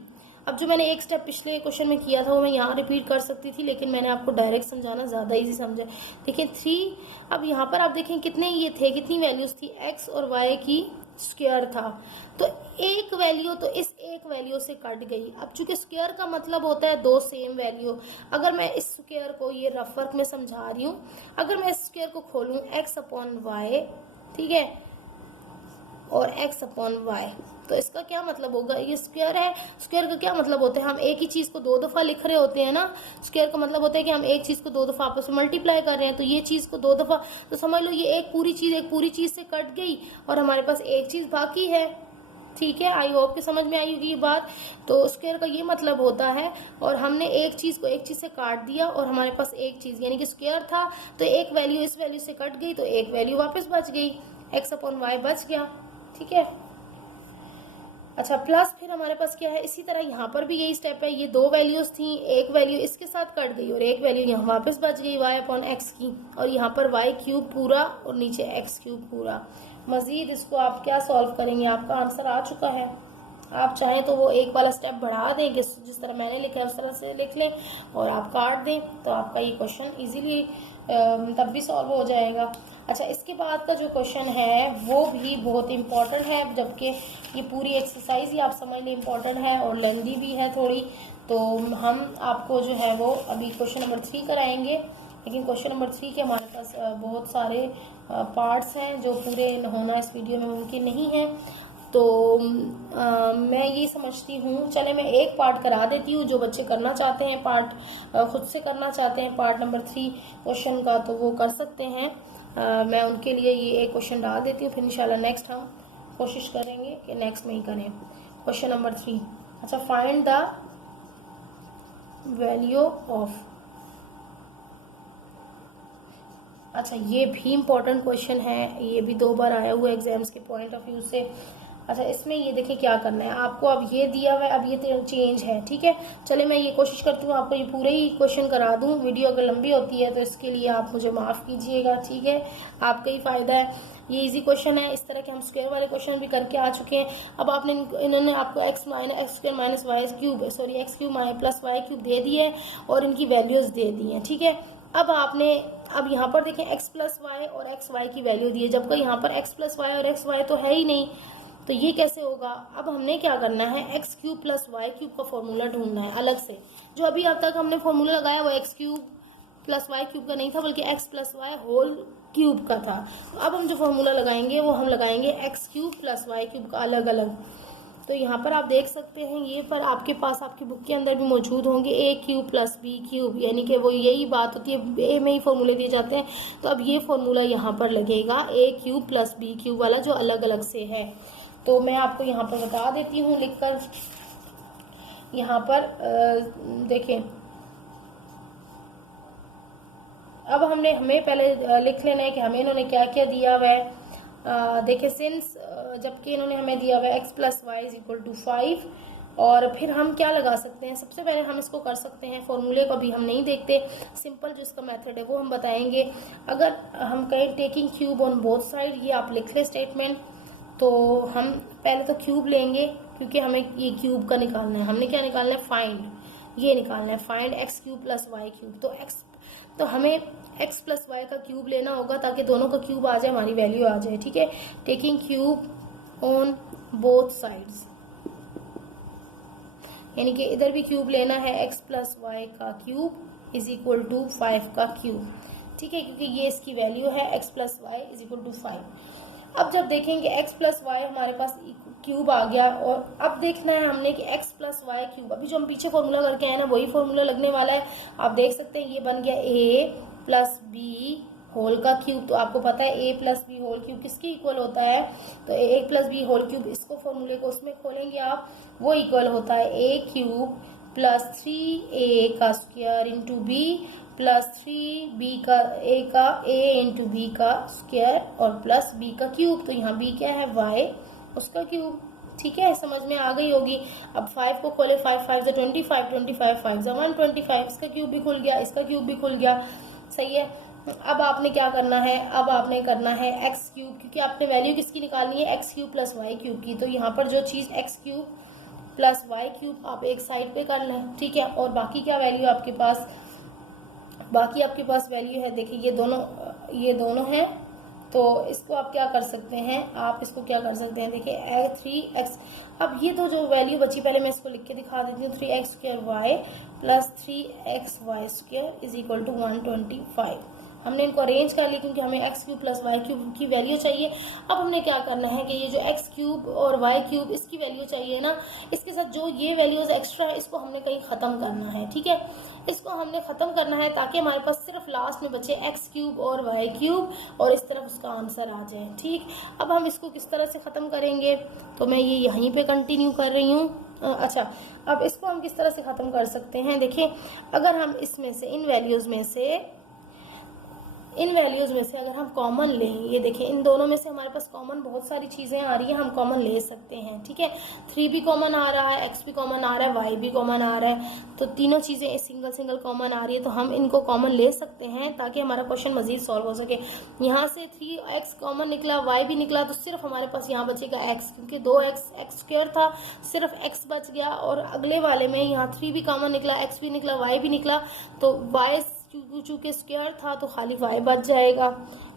अब जो मैंने एक स्टेप पिछले क्वेश्चन में किया था वो मैं यहाँ रिपीट कर सकती थी, लेकिन मैंने आपको डायरेक्ट समझाना ज़्यादा इजी समझा। देखिए 3, अब यहाँ पर आप देखें कितने ये थे, कितनी वैल्यूज थी, एक्स और वाई की स्क्वायर था, तो एक वैल्यू तो इस एक वैल्यू से कट गई। अब चूंकि स्क्वायर का मतलब होता है दो सेम वैल्यू, अगर मैं इस स्क्वायर को, ये रफ वर्क में समझा रही हूँ, अगर मैं इस स्क्वायर को खोलूँ एक्स अपॉन वाई, ठीक है, और x अपॉन वाई, तो इसका क्या मतलब होगा, ये स्क्वायर है। स्क्वायर का क्या मतलब होता है, हम एक ही चीज को दो दफा लिख रहे होते हैं ना। स्क्वायर का मतलब होता है कि हम एक चीज को दो दफा आपस में मल्टीप्लाई कर रहे हैं, तो ये चीज को दो दफा, तो समझ लो ये एक पूरी चीज से कट गई और हमारे पास एक चीज बाकी है, ठीक है। आई होप कि समझ में आई होगी ये बात। तो स्क्वायर का ये मतलब होता है, और हमने एक चीज को एक चीज से काट दिया और हमारे पास एक चीज, यानी कि स्क्वायर था, तो एक वैल्यू इस वैल्यू से कट गई, तो एक वैल्यू वापस बच गई, एक्स अपॉन वाई बच गया, ठीक है। अच्छा, प्लस फिर हमारे पास क्या है, इसी तरह यहाँ पर भी यही स्टेप है। ये दो वैल्यूज थी, एक वैल्यू इसके साथ कट गई और एक वैल्यू यहाँ वापस बच गई y अपॉन एक्स की, और यहाँ पर y क्यूब पूरा और नीचे x क्यूब पूरा। मजीद इसको आप क्या सॉल्व करेंगे, आपका आंसर आ चुका है। आप चाहें तो वो एक वाला स्टेप बढ़ा दें, जिस तरह मैंने लिखा है उस तरह से लिख लें और आप काट दें, तो आपका ये क्वेश्चन इजीली तब भी सॉल्व हो जाएगा। अच्छा, इसके बाद का जो क्वेश्चन है वो भी बहुत इम्पोर्टेंट है, जबकि ये पूरी एक्सरसाइज ही आप समझ लें इम्पोर्टेंट है और लेंदी भी है थोड़ी। तो हम आपको जो है वो अभी क्वेश्चन नंबर 3 कराएंगे, लेकिन क्वेश्चन नंबर 3 के हमारे पास बहुत सारे पार्ट्स हैं जो पूरे होना इस वीडियो में मुमकिन नहीं है। तो मैं ये समझती हूँ, चले मैं एक पार्ट करा देती हूँ, जो बच्चे करना चाहते हैं पार्ट खुद से करना चाहते हैं पार्ट नंबर 3 क्वेश्चन का, तो वो कर सकते हैं। मैं उनके लिए ये एक क्वेश्चन डाल देती हूँ, फिर इंशाल्लाह नेक्स्ट हम कोशिश करेंगे कि नेक्स्ट में ही करें। क्वेश्चन नंबर 3, अच्छा, फाइंड द वैल्यू ऑफ, अच्छा ये भी इम्पोर्टेंट क्वेश्चन है, ये भी 2 बार आया हुआ एग्जाम्स के पॉइंट ऑफ व्यू से। अच्छा, इसमें ये देखिए क्या करना है आपको, अब ये दिया हुआ है, अब ये चेंज है, ठीक है। चले मैं ये कोशिश करती हूँ आपको ये पूरे ही क्वेश्चन करा दूँ। वीडियो अगर लंबी होती है तो इसके लिए आप मुझे माफ़ कीजिएगा, ठीक है, आपका ही फ़ायदा है। ये इजी क्वेश्चन है, इस तरह के हम स्क्वायर वाले क्वेश्चन भी करके आ चुके हैं। अब आपने इन्होंने आपको x square minus y cube, sorry x cube plus y cube दे दिए है और इनकी वैल्यूज़ दे दी हैं, ठीक है। अब यहाँ पर देखें एक्स प्लस वाई और एक्स वाई की वैल्यू दी है, जबकि यहाँ पर एक्स प्लस वाई और एक्स वाई तो है ही नहीं, तो ये कैसे होगा। अब हमने क्या करना है, x cube plus y cube का फॉर्मूला ढूंढना है अलग से। जो अभी अब तक हमने फॉर्मूला लगाया वो x cube plus y cube का नहीं था, बल्कि x plus y whole cube का था। तो अब हम जो फॉर्मूला लगाएंगे वो हम लगाएंगे x cube plus y cube का अलग अलग। तो यहाँ पर आप देख सकते हैं, ये पर आपके पास आपकी बुक के अंदर भी मौजूद होंगे ए क्यूब प्लस बी क्यूब, यानी कि वो यही बात होती है, ए में ही फॉर्मूले दिए जाते हैं। तो अब ये फॉर्मूला यहाँ पर लगेगा ए क्यूब प्लस बी क्यूब वाला, जो अलग अलग से है। तो मैं आपको यहाँ पर बता देती हूँ लिखकर, यहाँ पर देखें, अब हमें पहले लिख लेना है कि हमें इन्होंने क्या क्या दिया हुआ है। देखिए सिंस जबकि इन्होंने हमें दिया हुआ है x plus y is equal to 5, और फिर हम क्या लगा सकते हैं, सबसे पहले हम इसको कर सकते हैं, फॉर्मूले को अभी हम नहीं देखते, सिंपल जो इसका मेथड है वो हम बताएंगे। अगर हम कहें taking cube on both side, ये आप लिख लें स्टेटमेंट, तो हम पहले तो क्यूब लेंगे क्योंकि हमें ये क्यूब का निकालना है। हमने क्या निकालना है, फाइंड, ये निकालना है find x cube plus y cube. तो हमें एक्स प्लस वाई का क्यूब लेना होगा ताकि दोनों का क्यूब आ जाए, हमारी वैल्यू आ जाए, ठीक है। Taking cube on both sides, यानी कि इधर भी क्यूब लेना है, एक्स प्लस वाई का क्यूब इज इक्वल टू 5 का क्यूब, ठीक है, क्योंकि ये इसकी वैल्यू है x plus y is equal to 5। अब जब देखेंगे एक्स प्लस वाई हमारे पास क्यूब आ गया, और अब देखना है हमने कि एक्स प्लस वाई क्यूब, अभी जो हम पीछे फॉर्मूला करके आए ना वही फॉर्मूला लगने वाला है। आप देख सकते हैं ये बन गया ए प्लस बी होल का क्यूब, तो आपको पता है ए प्लस बी होल क्यूब किसके इक्वल होता है, तो ए प्लस बी होल क्यूब, इसको फॉर्मूले को उसमें खोलेंगे आप, वो इक्वल होता है ए क्यूब प्लस 3a का square into b plus 3b का a इंटू बी का स्क्वायर और प्लस b का क्यूब। तो यहाँ b क्या है, y, उसका क्यूब। ठीक है, समझ में आ गई होगी। अब 5 को खोले, 5 5 से 25, 25 5 से 125, इसका क्यूब भी खुल गया, इसका क्यूब भी खुल गया। सही है। अब आपने क्या करना है, अब आपने करना है एक्स क्यूब, क्योंकि आपने वैल्यू किसकी निकालनी है, x cube plus y cube की। तो यहाँ पर जो चीज़ x cube plus y cube आप एक साइड पे कर लें। ठीक है, और बाकी क्या वैल्यू आपके पास, बाकी आपके पास वैल्यू है, देखिए ये दोनों हैं। तो इसको आप क्या कर सकते हैं, आप इसको क्या कर सकते हैं, देखिए 3x, अब ये तो जो वैल्यू बची, पहले मैं इसको लिख के दिखा देती हूँ, 3x square y plus 3x y square is equal to 125। हमने इनको अरेंज कर लिया क्योंकि हमें x cube plus y cube की वैल्यू चाहिए। अब हमने क्या करना है कि ये जो एक्स क्यूब और वाई क्यूब इसकी वैल्यू चाहिए ना, इसके साथ जो ये वैल्यूज एक्स्ट्रा है इसको हमने कहीं ख़त्म करना है। ठीक है, इसको हमने ख़त्म करना है ताकि हमारे पास सिर्फ लास्ट में बचे एक्स क्यूब और वाई क्यूब और इस तरफ उसका आंसर आ जाए। ठीक, अब हम इसको किस तरह से ख़त्म करेंगे, तो मैं ये यहीं पे कंटिन्यू कर रही हूँ। अच्छा, अब इसको हम किस तरह से ख़त्म कर सकते हैं, देखिए अगर हम इसमें से इन वैल्यूज़ में से अगर हम कॉमन लें, ये देखिए इन दोनों में से हमारे पास कॉमन बहुत सारी चीज़ें आ रही हैं, हम कॉमन ले सकते हैं। ठीक है, 3 भी कॉमन आ रहा है, x भी कॉमन आ रहा है, y भी कॉमन आ रहा है, तो तीनों चीज़ें सिंगल कॉमन आ रही है, तो हम इनको कॉमन ले सकते हैं ताकि हमारा क्वेश्चन मजीद सॉल्व हो सके। यहाँ से 3x कॉमन निकला, y भी निकला, तो सिर्फ हमारे पास यहाँ बचेगा x, क्योंकि 2x x स्क्वायर था, सिर्फ x बच गया। और अगले वाले में यहाँ 3 भी कॉमन निकला, x भी निकला, y भी निकला, तो y चूंकि स्क्वायर था तो खाली y बच जाएगा,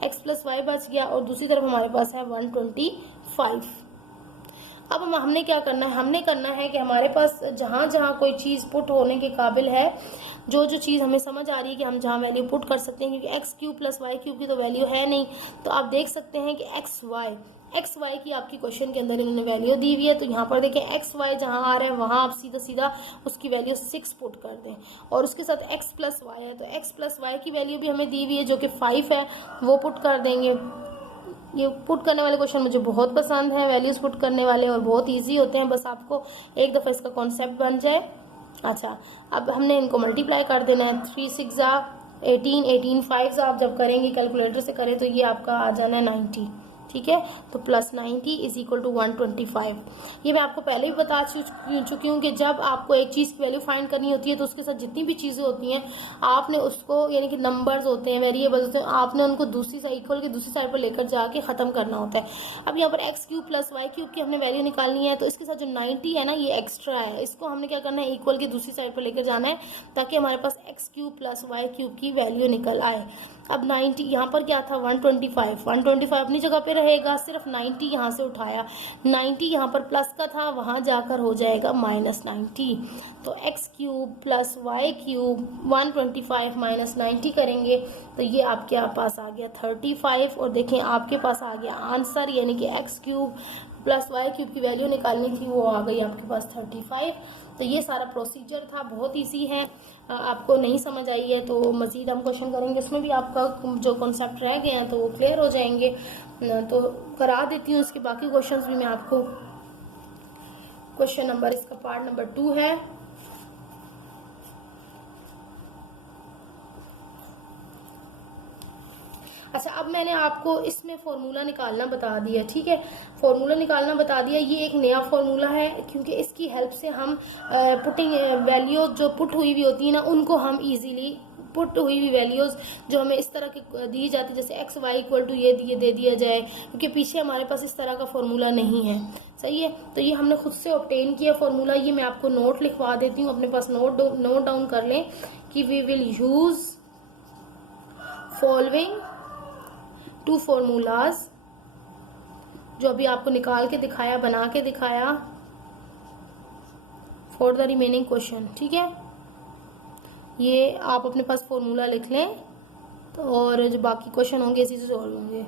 x प्लस वाई बच गया, और दूसरी तरफ हमारे पास है 125। अब हमने क्या करना है, हमने करना है कि हमारे पास जहाँ जहाँ कोई चीज़ पुट होने के काबिल है, जो चीज़ हमें समझ आ रही है कि हम जहाँ वैल्यू पुट कर सकते हैं, क्योंकि x cube plus y cube की तो वैल्यू है नहीं, तो आप देख सकते हैं कि एक्स वाई की आपकी क्वेश्चन के अंदर इन्होंने वैल्यू दी हुई है। तो यहाँ पर देखें एक्स वाई जहाँ आ रहा है वहाँ आप सीधा उसकी वैल्यू 6 पुट कर दें, और उसके साथ एक्स प्लस वाई है, तो एक्स प्लस वाई की वैल्यू भी हमें दी हुई है जो कि 5 है, वो पुट कर देंगे। ये पुट करने वाले क्वेश्चन मुझे बहुत पसंद हैं, वैल्यूज़ पुट करने वाले, और बहुत ईजी होते हैं, बस आपको एक दफ़ा इसका कॉन्सेप्ट बन जाए। अच्छा, अब हमने इनको मल्टीप्लाई कर देना है, 3 6 18, 18 5 आप जब करेंगे कैलकुलेटर से करें तो ये आपका आ जाना है 90। ठीक है, तो प्लस 90 इज इक्वल टू 125। ये मैं आपको पहले भी बता चुकी हूँ कि जब आपको एक चीज़ की वैल्यू फाइंड करनी होती है तो उसके साथ जितनी भी चीज़ें होती हैं आपने उसको, यानी कि नंबर्स होते हैं, वेरिएबल्स होते हैं, आपने उनको दूसरी साइड इक्वल की दूसरी साइड पर लेकर जाके ख़त्म करना होता है। अब यहाँ पर x cube plus y cube की हमने वैल्यू निकालनी है, तो इसके साथ जो 90 है ना, ये एक्स्ट्रा है, इसको हमने क्या करना है, इक्वल की दूसरी साइड पर लेकर जाना है ताकि हमारे पास x cube plus y cube की वैल्यू निकल आए। अब 90 यहाँ पर क्या था, 125 अपनी जगह पे रहेगा, सिर्फ 90 यहाँ से उठाया, 90 यहाँ पर प्लस का था, वहाँ जाकर हो जाएगा -90। तो x cube plus y cube 125 -90 करेंगे तो ये आपके पास आ गया 35, और देखें आपके पास आ गया आंसर, यानी कि x cube plus y cube की वैल्यू निकालनी थी, वो आ गई आपके पास 35। तो ये सारा प्रोसीजर था, बहुत ईजी है। आपको नहीं समझ आई है तो मज़ीद हम क्वेश्चन करेंगे, उसमें भी आपका जो कॉन्सेप्ट रह गए हैं तो वो क्लियर हो जाएंगे, तो करा देती हूँ। इसके बाकी क्वेश्चंस भी मैं आपको, क्वेश्चन नंबर, इसका पार्ट नंबर 2 है। अच्छा, अब मैंने आपको इसमें फॉर्मूला निकालना बता दिया। ठीक है, फॉर्मूला निकालना बता दिया, ये एक नया फॉर्मूला है, क्योंकि इसकी हेल्प से हम पुटिंग वैल्यू जो पुट हुई हुई होती है ना, उनको हम इजीली, पुट हुई हुई वैल्यूज़ जो हमें इस तरह की दी जाती है, जैसे एक्स वाई इक्वल टू ये दे दिया जाए, क्योंकि पीछे हमारे पास इस तरह का फॉर्मूला नहीं है। सही है, तो ये हमने खुद से ऑब्टेन किया फॉर्मूला। ये मैं आपको नोट लिखवा देती हूँ, अपने पास नोट डाउन कर लें कि we will use following 2 formulas, जो अभी आपको निकाल के दिखाया, बना के दिखाया, फॉर द रिमेनिंग क्वेश्चन। ठीक है, ये आप अपने पास फॉर्मूला लिख लें, तो और जो बाकी क्वेश्चन होंगे इसी से सॉल्व होंगे।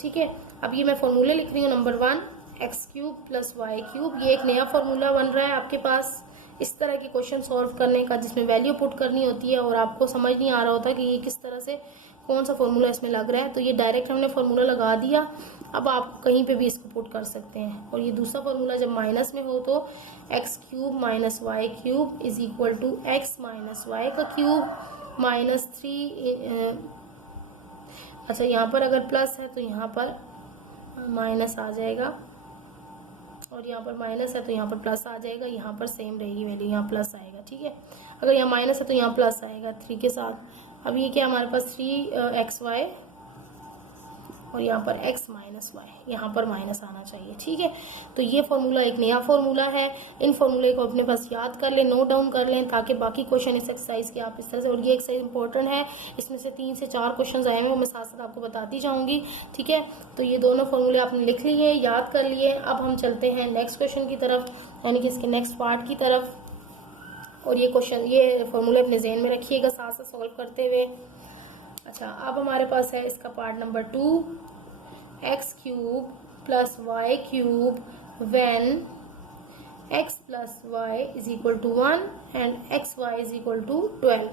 ठीक है, अब ये मैं फॉर्मूले लिख रही हूँ। Number 1 x cube plus y cube, ये एक नया फॉर्मूला बन रहा है आपके पास, इस तरह के क्वेश्चन सॉल्व करने का जिसमें वैल्यू पुट करनी होती है और आपको समझ नहीं आ रहा होता कि ये किस तरह से कौन सा फॉर्मूला इसमें लग रहा है, तो ये डायरेक्ट हमने फॉर्मूला लगा दिया। अब आप कहीं पे भी इसको पुट कर सकते हैं। और ये दूसरा फॉर्मूला जब माइनस में हो तो x cube minus y cube is equal to x minus y का क्यूब माइनस 3। अच्छा, यहाँ पर अगर प्लस है तो यहाँ पर माइनस आ जाएगा, और यहाँ पर माइनस है तो यहाँ पर प्लस आ जाएगा। यहाँ पर सेम रहेगी वैल्यू, यहाँ प्लस आएगा। ठीक है, अगर यहाँ माइनस है तो यहाँ प्लस आएगा 3 के साथ। अब ये क्या हमारे पास 3xy और यहाँ पर x माइनस वाई, यहाँ पर माइनस आना चाहिए। ठीक है, तो ये फॉर्मूला एक नया फॉर्मूला है। इन फॉर्मूले को अपने पास याद कर लें, नोट डाउन कर लें, ताकि बाकी क्वेश्चन इस एक्सरसाइज के आप इस तरह से, और ये एक्सरसाइज इंपॉर्टेंट है, इसमें से 3 से 4 क्वेश्चन आए हैं, वो मैं साथ साथ आपको बताती जाऊंगी। ठीक है, तो ये दोनों फॉर्मूले आपने लिख लिए, याद कर लिए। अब हम चलते हैं नेक्स्ट क्वेश्चन की तरफ, यानी कि इसके नेक्स्ट पार्ट की तरफ। और ये क्वेश्चन, ये फॉर्मूले अपने जहन में रखिएगा साथ साथ सॉल्व करते हुए। अच्छा, अब हमारे पास है इसका part number 2, x cube plus y cube when x plus y is equal to 1 and x y is equal to 12।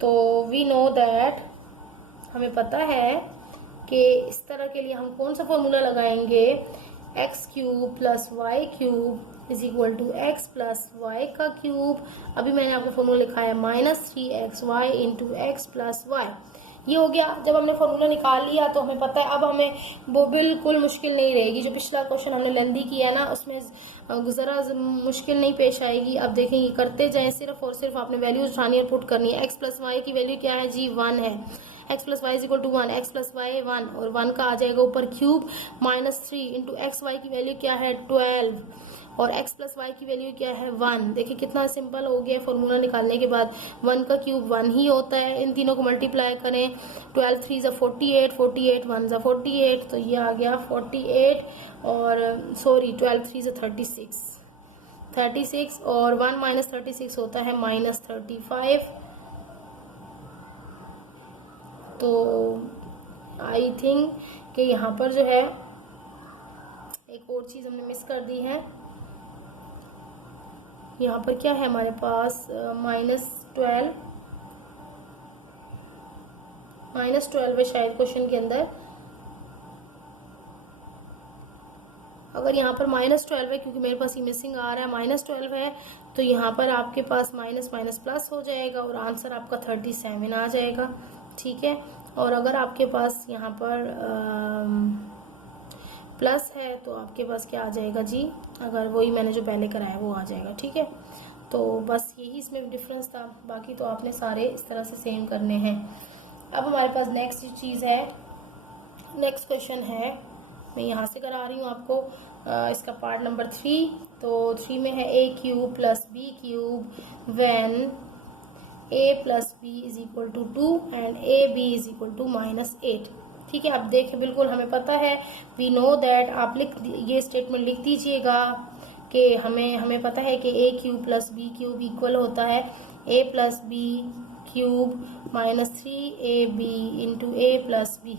तो वी नो दैट, हमें पता है कि इस तरह के लिए हम कौन सा फॉर्मूला लगाएंगे, x cube plus y cube is equal to x plus y का क्यूब। अभी मैंने आपको फॉर्मूला लिखा है -3xy into x plus Y. ये हो गया। जब हमने फॉर्मूला निकाल लिया तो हमें पता है, अब हमें वो बिल्कुल मुश्किल नहीं रहेगी। जो पिछला क्वेश्चन हमने लेंदी किया है ना, उसमें ज़रा मुश्किल नहीं पेश आएगी। अब देखें, ये करते जाएं, सिर्फ और सिर्फ आपने वैल्यूज उठानी और पुट करनी है। एक्स प्लस वाई की वैल्यू क्या है जी, 1 है। X plus y is equal to 1, x plus y 1, और 1 का आ जाएगा ऊपर क्यूब, -3 इंटू एक्स वाई की वैल्यू क्या है 12, और x प्लस वाई की वैल्यू क्या है 1। देखिए कितना सिंपल हो गया फॉर्मूला निकालने के बाद। 1 का क्यूब 1 ही होता है। इन तीनों को मल्टीप्लाई करें, 12 3 ज़ा 48, 48 1 ज़ा 48, तो ये आ गया 48, और सॉरी 12 3 ज़ा 36, और 1 माइनस 36 होता है -35। तो आई थिंक कि यहाँ पर जो है एक और चीज़ हमने मिस कर दी है। यहाँ पर क्या है हमारे पास, -12 है शायद क्वेश्चन के अंदर। अगर यहाँ पर -12 है, क्योंकि मेरे पास ये मिसिंग आ रहा है, -12 है, तो यहाँ पर आपके पास माइनस माइनस प्लस हो जाएगा और आंसर आपका 37 आ जाएगा। ठीक है, और अगर आपके पास यहाँ पर प्लस है तो आपके पास क्या आ जाएगा जी, अगर वही मैंने जो पहले कराया वो आ जाएगा। ठीक है, तो बस यही इसमें डिफरेंस था, बाकी तो आपने सारे इस तरह से सेम करने हैं। अब हमारे पास नेक्स्ट चीज़ है, नेक्स्ट क्वेश्चन है, मैं यहाँ से करा रही हूँ आपको इसका पार्ट नंबर 3। तो 3 में है a cube plus b cube when a plus b is equal to 2 and a b is equal to -8। ठीक है, अब देखें, बिल्कुल हमें पता है, वी नो दैट, आप ये स्टेटमेंट लिख दीजिएगा कि हमें पता है कि a cube plus b cube equal होता है a plus b cube -3ab into a plus b.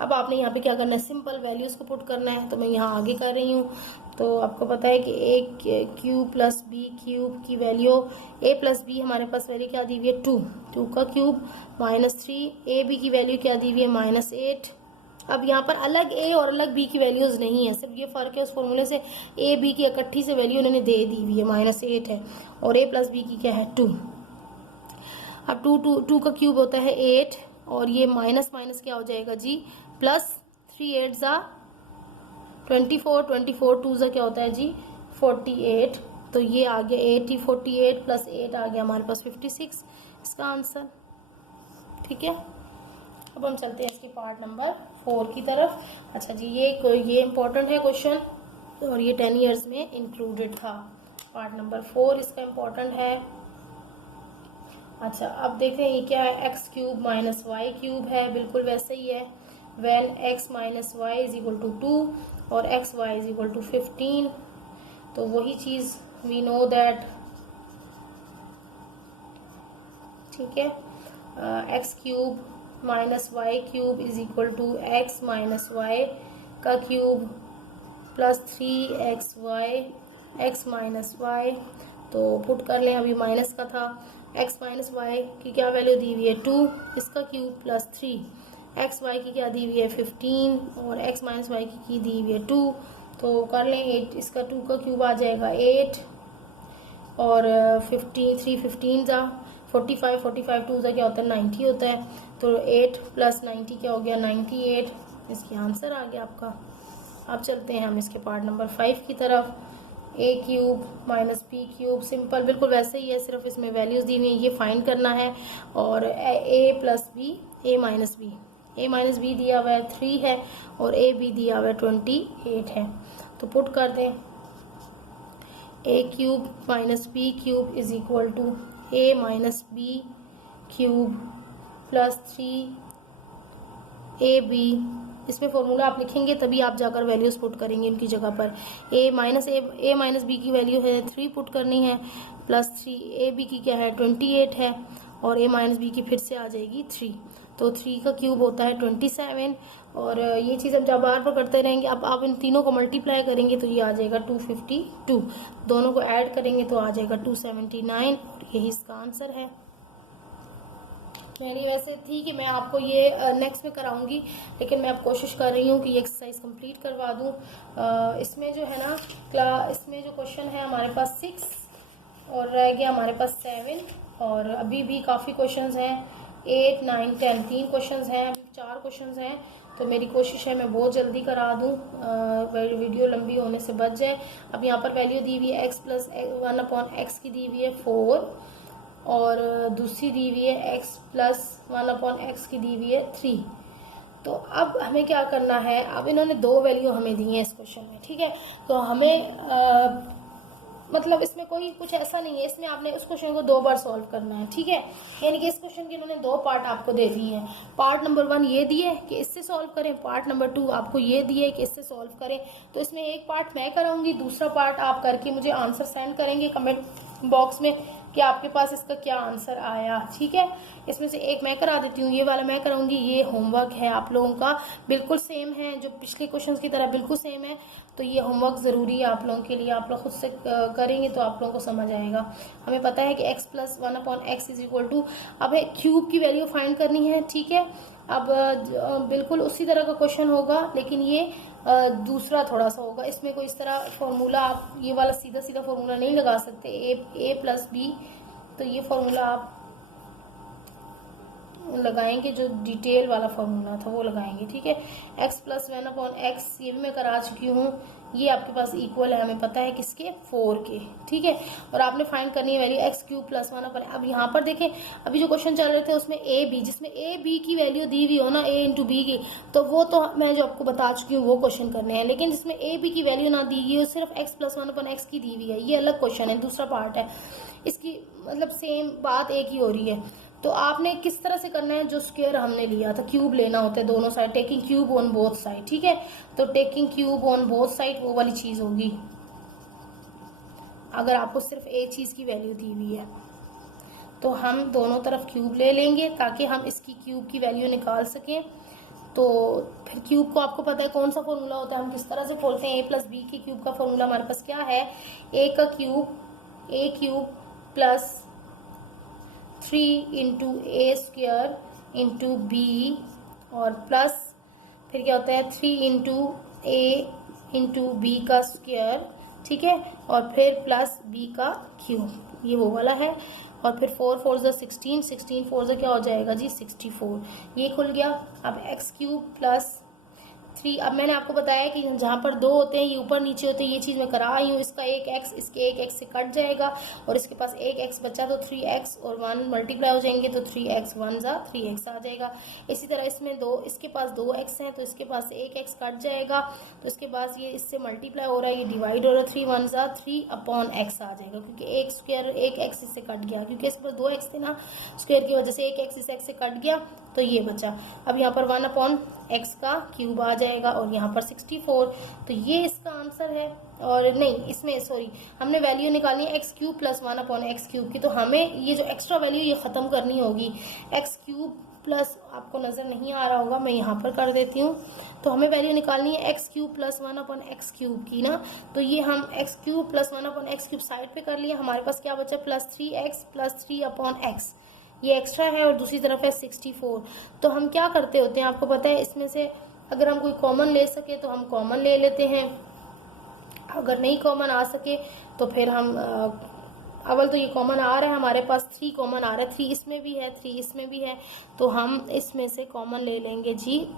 अब आपने यहाँ पे क्या करना है, सिंपल वैल्यूज को पुट करना है, तो मैं यहाँ आगे कर रही हूँ। तो आपको पता है कि a cube plus b cube की वैल्यू, a प्लस बी हमारे पास वैल्यू क्या दी हुई है 2 का क्यूब -3, ए बी की वैल्यू क्या दी हुई है -8। अब यहाँ पर अलग a और अलग b की वैल्यूज नहीं है, सिर्फ ये फर्क है उस फॉर्मूले से, a b की इकट्ठी से वैल्यू उन्होंने दे दी हुई है -8 है, और a प्लस बी की क्या है 2। अब 2 का क्यूब होता है 8, और ये माइनस माइनस क्या हो जाएगा जी, प्लस 3 8 ज़ा 24, 24 2 ज़ा क्या होता है जी 48। तो ये आ गया 80, 48 प्लस 8 आ गया हमारे पास 56 इसका आंसर। ठीक है, अब हम चलते हैं इसकी पार्ट नंबर 4 की तरफ। अच्छा जी, ये इम्पोर्टेंट है क्वेश्चन, और ये 10 ईयर्स में इंक्लूडेड था। पार्ट नंबर 4 इसका इम्पोर्टेंट है। अच्छा, अब देखते हैं ये क्या है, x cube minus y cube है, बिल्कुल वैसे ही है। When x minus y is equal to 2 और x y is equal to 15, तो वही चीज़ वी नो दैट। ठीक है, x cube minus y cube is equal to x minus y का cube plus 3xy x minus y तो put कर लें, अभी माइनस का था, x माइनस वाई की क्या वैल्यू दी हुई है 2, इसका क्यूब प्लस 3, एक्स वाई की क्या दी हुई है 15 और x माइनस वाई की दी हुई है 2, तो कर लें 8, इसका 2 का क्यूब आ जाएगा 8 और 15 जा 45, 45 2 जा क्या होता है 90 होता है, तो 8 प्लस 90 क्या हो गया 98, इसकी आंसर आ गया आपका। अब चलते हैं हम इसके पार्ट नंबर 5 की तरफ। A cube minus b cube, simple बिल्कुल वैसे ही है, सिर्फ इसमें वैल्यूज दी हुई हैं, ये फाइंड करना है। और ए प्लस बी, ए माइनस बी दिया हुआ है 3 है और ए बी दिया हुआ है 28 है, तो पुट कर दें a cube minus b cube is equal to a minus b cube plus 3 a b, इसमें फॉर्मूला आप लिखेंगे तभी आप जाकर वैल्यूज पुट करेंगे इनकी जगह पर। ए माइनस बी की वैल्यू है 3 पुट करनी है, प्लस 3 ए बी की क्या है 28 है और ए माइनस बी की फिर से आ जाएगी 3, तो 3 का क्यूब होता है 27 और ये चीज़ हम जब बार बार करते रहेंगे। अब आप इन तीनों को मल्टीप्लाई करेंगे तो ये आ जाएगा 252, दोनों को ऐड करेंगे तो आ जाएगा 279 और यही इसका आंसर है। मेरी वैसे थी कि मैं आपको ये नेक्स्ट में कराऊंगी, लेकिन मैं अब कोशिश कर रही हूँ कि ये एक्सरसाइज कंप्लीट करवा दूँ। इसमें जो है ना इसमें जो क्वेश्चन है हमारे पास 6 और रह गया हमारे पास 7 और अभी भी काफ़ी क्वेश्चंस हैं 8, 9, 10, 3 क्वेश्चंस हैं, अभी 4 क्वेश्चंस हैं, तो मेरी कोशिश है मैं बहुत जल्दी करा दूँ, वीडियो लंबी होने से बच जाए। अब यहाँ पर वैल्यू दी हुई है x प्लस 1/x की दी हुई है 4 और दूसरी दी हुई है x प्लस 1/x की दी हुई है 3। तो अब हमें क्या करना है, अब इन्होंने 2 वैल्यू हमें दी है इस क्वेश्चन में, ठीक है, तो हमें मतलब इसमें कोई कुछ ऐसा नहीं है, इसमें आपने उस क्वेश्चन को 2 बार सॉल्व करना है, ठीक है, यानी कि इस क्वेश्चन के इन्होंने 2 पार्ट आपको दे दिए हैं। पार्ट नंबर 1 ये दिए कि इससे सॉल्व करें, पार्ट नंबर 2 आपको ये दिए कि इससे सॉल्व करें। तो इसमें एक पार्ट मैं कराऊंगी, दूसरा पार्ट आप करके मुझे आंसर सेंड करेंगे कमेंट बॉक्स में कि आपके पास इसका क्या आंसर आया, ठीक है। इसमें से एक मैं करा देती हूँ, ये वाला मैं कराऊंगी, ये होमवर्क है आप लोगों का, बिल्कुल सेम है, जो पिछले क्वेश्चंस की तरह बिल्कुल सेम है, तो ये होमवर्क ज़रूरी है आप लोगों के लिए, आप लोग खुद से करेंगे तो आप लोगों को समझ आएगा। हमें पता है कि x plus 1/x is equal to, अब है क्यूब की वैल्यू फाइंड करनी है, ठीक है। अब बिल्कुल उसी तरह का क्वेश्चन होगा, लेकिन ये दूसरा थोड़ा सा होगा, इसमें कोई इस तरह फॉर्मूला आप ये वाला सीधा सीधा फॉर्मूला नहीं लगा सकते, ए प्लस बी, तो ये फॉर्मूला आप लगाएंगे जो डिटेल वाला फॉर्मूला था वो लगाएंगे, ठीक है। x प्लस 1/x ये भी मैं करा चुकी हूँ, ये आपके पास इक्वल है, हमें पता है किसके 4 के, ठीक है। और आपने फाइंड करनी है वैल्यू x क्यूब प्लस 1/। अब यहाँ पर देखें, अभी जो क्वेश्चन चल रहे थे उसमें a b, जिसमें a b की वैल्यू दी हुई हो ना a इंटू बी की, तो वो तो मैं जो आपको बता चुकी हूँ वो क्वेश्चन करने हैं। लेकिन जिसमें a b की वैल्यू ना दी गई हो, सिर्फ x प्लस 1/x की दी हुई है, ये अलग क्वेश्चन है, दूसरा पार्ट है, इसकी मतलब सेम बात एक ही हो रही है। तो आपने किस तरह से करना है, जो स्क्वायर हमने लिया था, क्यूब लेना होता है दोनों side, taking cube on both side, ठीक है। तो taking cube on both side वो वाली चीज होगी अगर आपको सिर्फ एक चीज की वैल्यू दी हुई है, तो हम दोनों तरफ क्यूब ले लेंगे ताकि हम इसकी क्यूब की वैल्यू निकाल सकें। तो फिर क्यूब को आपको पता है कौन सा फॉर्मूला होता है, हम किस तरह से खोलते हैं, a प्लस बी के क्यूब का फॉर्मूला हमारे पास क्या है, a का cube a cube plus 3 into a square into b और प्लस फिर क्या होता है 3 इंटू ए इंटू बी का स्क्वायर, ठीक है, और फिर प्लस बी का क्यूब, ये वो वाला है। और फिर 4 4 16, 16 4 क्या हो जाएगा जी 64, ये खुल गया। अब एक्स क्यूब प्लस 3, अब मैंने आपको बताया कि जहाँ पर 2 होते हैं ये ऊपर नीचे होते हैं, ये चीज़ मैं करा आई हूँ, इसका एक x इसके एक x से कट जाएगा और इसके पास एक x बचा, तो 3x और 1 मल्टीप्लाई हो जाएंगे, तो 3x 1 जा 3x आ जाएगा। इसी तरह इसमें इसके पास 2x हैं, तो इसके पास एक x कट जाएगा, तो इसके पास ये इससे मल्टीप्लाई हो रहा है, ये डिवाइड हो रहा है, 3 1 जा 3/x आ जाएगा, क्योंकि एक स्क्वायर एक x इससे कट गया, क्योंकि इसके पास 2x थे ना, स्क्वायर की वजह से एक x इस x से कट गया, तो ये बचा। अब यहाँ पर 1/x का क्यूब आ जाएगा और यहाँ पर 64, तो ये इसका आंसर है। और नहीं, इसमें सॉरी हमने वैल्यू निकालनी है x cube plus 1/x cube की, तो हमें ये जो एक्स्ट्रा वैल्यू ये ख़त्म करनी होगी, x क्यूब प्लस आपको नज़र नहीं आ रहा होगा, मैं यहाँ पर कर देती हूँ। तो हमें वैल्यू निकालनी है x cube plus 1/x cube की ना, तो ये हम x cube plus 1/x cube side पे कर लिया। हमारे पास क्या बचा, प्लस 3x प्लस 3/x, ये एक्स्ट्रा है और दूसरी तरफ है 64। तो हम क्या करते होते हैं आपको पता है, इसमें से अगर हम कोई कॉमन ले सके तो हम कॉमन ले लेते हैं, अगर नहीं कॉमन आ सके तो फिर हम अव्वल तो ये कॉमन आ रहा है हमारे पास, 3 कॉमन आ रहा है, 3 इसमें भी है 3 इसमें भी है, तो हम इसमें से कॉमन ले लेंगे जी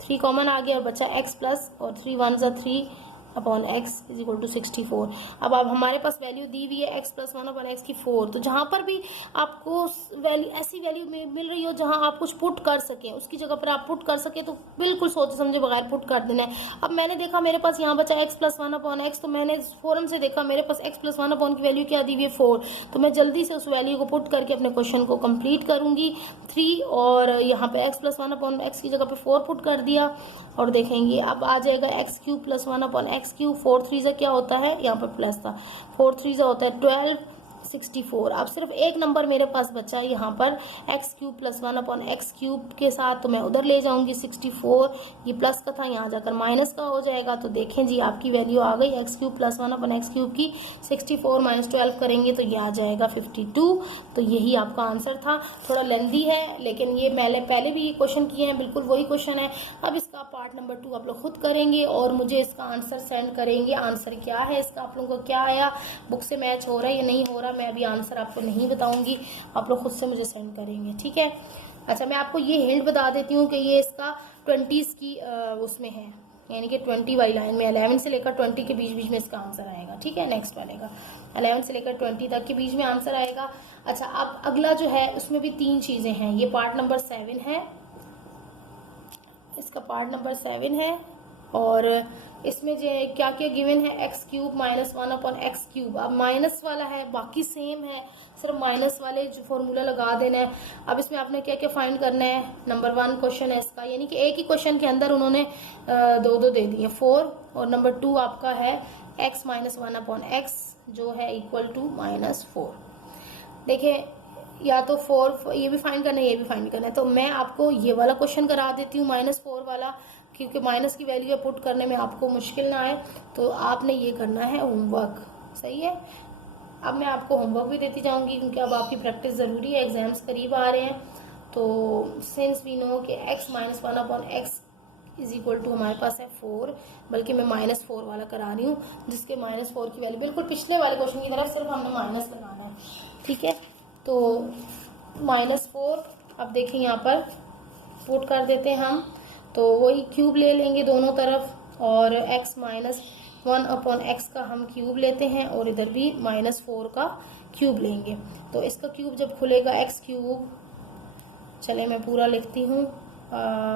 3 कॉमन आ गया और बचा x प्लस, और 3 1 ज़ा 3/x इज इक्वल टू 64। अब हमारे पास वैल्यू दी हुई है x प्लस 1/x की 4। तो जहाँ पर भी आपको वैल्यू ऐसी वैल्यू मिल रही हो जहाँ आप कुछ पुट कर सकें, उसकी जगह पर आप पुट कर सके तो बिल्कुल सोचे समझे बगैर पुट कर देना है। अब मैंने देखा मेरे पास यहाँ बचा x प्लस 1/x, तो मैंने फोरम से देखा मेरे पास x प्लस 1 की वैल्यू क्या दी हुई है 4, तो मैं जल्दी से उस वैल्यू को पुट करके अपने क्वेश्चन को कंप्लीट करूंगी 3, और यहाँ पे x प्लस 1/x की जगह पे 4 पुट कर दिया और देखेंगे अब आ जाएगा x cube plus 1/x cube, 4 3 से क्या होता है, यहाँ पर प्लस था, 4 3 से होता है 12 64। अब सिर्फ एक नंबर मेरे पास बचा है यहाँ पर x cube plus 1/x cube के साथ, तो मैं उधर ले जाऊंगी 64, ये प्लस का था यहाँ जाकर माइनस का हो जाएगा। तो देखें जी आपकी वैल्यू आ गई x cube plus 1/x cube की, 64 माइनस 12 करेंगे तो ये आ जाएगा 52। तो यही आपका आंसर था, थोड़ा लेंदी है लेकिन ये मैंने पहले भी क्वेश्चन किए हैं, बिल्कुल वही क्वेश्चन है। अब इसका पार्ट नंबर 2 आप लोग खुद करेंगे और मुझे इसका आंसर सेंड करेंगे, आंसर क्या है इसका, आप लोगों को क्या आया, बुक से मैच हो रहा है या नहीं हो रहा, मैं अभी आंसर आपको नहीं बताऊंगी, आप लोग खुद से मुझे सेंड करेंगे, ठीक है। अच्छा मैं आपको ये हिंट बता देती हूँ कि ये इसका 20s की उसमें है, यानी कि 20 वाली लाइन में 11 से लेकर 20 के बीच में इसका आंसर आएगा, ठीक है। नेक्स्ट वाले का 11 से लेकर 20 तक के बीच में आंसर आएगा। अच्छा अब अगला जो है उसमें भी 3 चीजें हैं, ये पार्ट नंबर 7 है, इसका पार्ट नंबर 7 है, और इसमें जो क्या क्या गिवन है, x cube minus 1/x cube. अब माइनस वाला है, बाकी सेम है, सिर्फ माइनस वाले जो फॉर्मूला लगा देना है। अब इसमें आपने क्या क्या फाइंड करना है, नंबर 1 क्वेश्चन है इसका, यानी कि एक ही क्वेश्चन के अंदर उन्होंने 2 दे दिए 4, और नंबर 2 आपका है x माइनस 1/x जो है इक्वल टू -4। देखिए या तो 4 ये भी फाइंड करना है, ये भी फाइंड करना है, तो मैं आपको ये वाला क्वेश्चन करा देती हूँ -4 वाला, क्योंकि माइनस की वैल्यू पुट करने में आपको मुश्किल ना आए, तो आपने ये करना है होमवर्क, सही है। अब मैं आपको होमवर्क भी देती जाऊंगी क्योंकि अब आपकी प्रैक्टिस ज़रूरी है, एग्जाम्स करीब आ रहे हैं। तो सिंस वी नो कि x minus 1/x is equal to हमारे पास है 4, बल्कि मैं -4 वाला करा रही हूँ जिसके -4 की वैल्यू बिल्कुल पिछले वाले क्वेश्चन की तरफ सिर्फ हमने माइनस लगाना है, ठीक है। तो -4 अब देखें यहाँ पर पुट कर देते हैं हम, तो वही क्यूब ले लेंगे दोनों तरफ, और x माइनस 1/x का हम क्यूब लेते हैं और इधर भी -4 का क्यूब लेंगे। तो इसका क्यूब जब खुलेगा x क्यूब, चले मैं पूरा लिखती हूँ,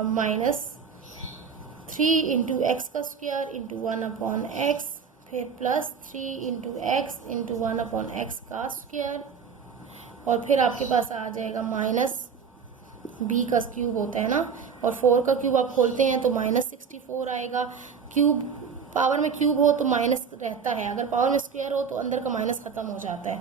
-3 इंटू एक्स का स्क्वायर इंटू 1/x, फिर +3 इंटू एक्स इंटू 1/x का स्क्वायर, और फिर आपके पास आ जाएगा -b का क्यूब होता है ना, और 4 का क्यूब आप खोलते हैं तो -64 आएगा। क्यूब पावर में क्यूब हो तो माइनस रहता है, अगर पावर में स्क्वायर हो तो अंदर का माइनस खत्म हो जाता है।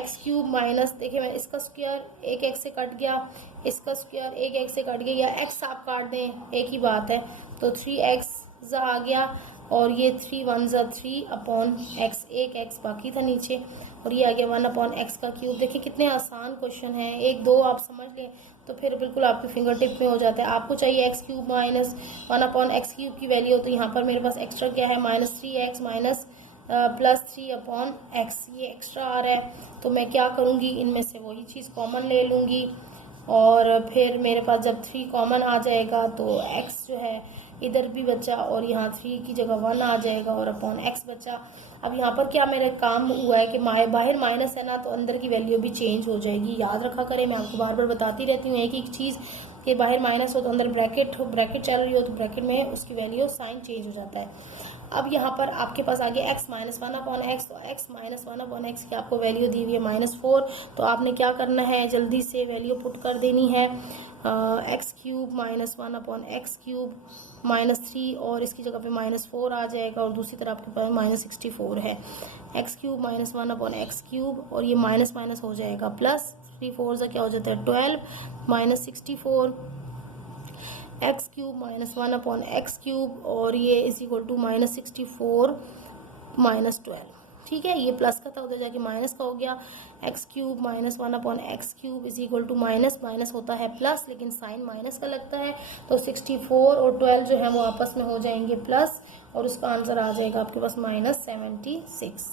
x क्यूब माइनस, देखिए मैं इसका स्क्वायर एक x से कट गया, इसका स्क्वायर एक x से कट गया, या x आप काट दें एक ही बात है, तो 3x आ गया, और ये 3 1 ज़ा 3/x, एक x बाकी था नीचे, और ये आ गया 1/x का क्यूब। देखिए कितने आसान क्वेश्चन है, 1 2 आप समझ लें तो फिर बिल्कुल आपके फिंगर टिप में हो जाता है। आपको चाहिए x cube minus 1/x cube की वैल्यू, तो यहाँ पर मेरे पास एक्स्ट्रा क्या है, -3x माइनस +3/x, ये एक्स्ट्रा आ रहा है। तो मैं क्या करूँगी, इनमें से वही चीज़ कॉमन ले लूँगी, और फिर मेरे पास जब 3 कॉमन आ जाएगा तो x जो है इधर भी बचा, और यहाँ 3 की जगह 1 आ जाएगा और /x बचा। अब यहाँ पर क्या मेरा काम हुआ है कि बाहर माइनस है ना, तो अंदर की वैल्यू भी चेंज हो जाएगी, याद रखा करें, मैं आपको बार बार बताती रहती हूँ एक ही चीज़ कि बाहर माइनस हो तो अंदर ब्रैकेट चल रही हो तो ब्रैकेट में उसकी वैल्यू साइन चेंज हो जाता है। अब यहाँ पर आपके पास आ गया x माइनस 1/x, तो x माइनस 1/x की आपको वैल्यू दी हुई है -4, तो आपने क्या करना है, जल्दी से वैल्यू पुट कर देनी है, x cube minus 1/x cube -3, और इसकी जगह पे -4 आ जाएगा, और दूसरी तरफ आपके पास -64 है, x cube minus 1/x cube, और ये माइनस माइनस हो जाएगा प्लस, 3 4 से क्या हो जाता है 12 minus 64 x cube minus 1 upon x cube, और ये is equal to minus 64 minus 12। ठीक है, ये प्लस का था उधर जाके माइनस का हो गया। X cube minus 1 upon x cube is equal to minus, minus होता है प्लस लेकिन साइन माइनस का लगता है, तो 64 और 12 जो है वो आपस में हो जाएंगे प्लस, और उसका आंसर आ जाएगा आपके पास माइनस 76।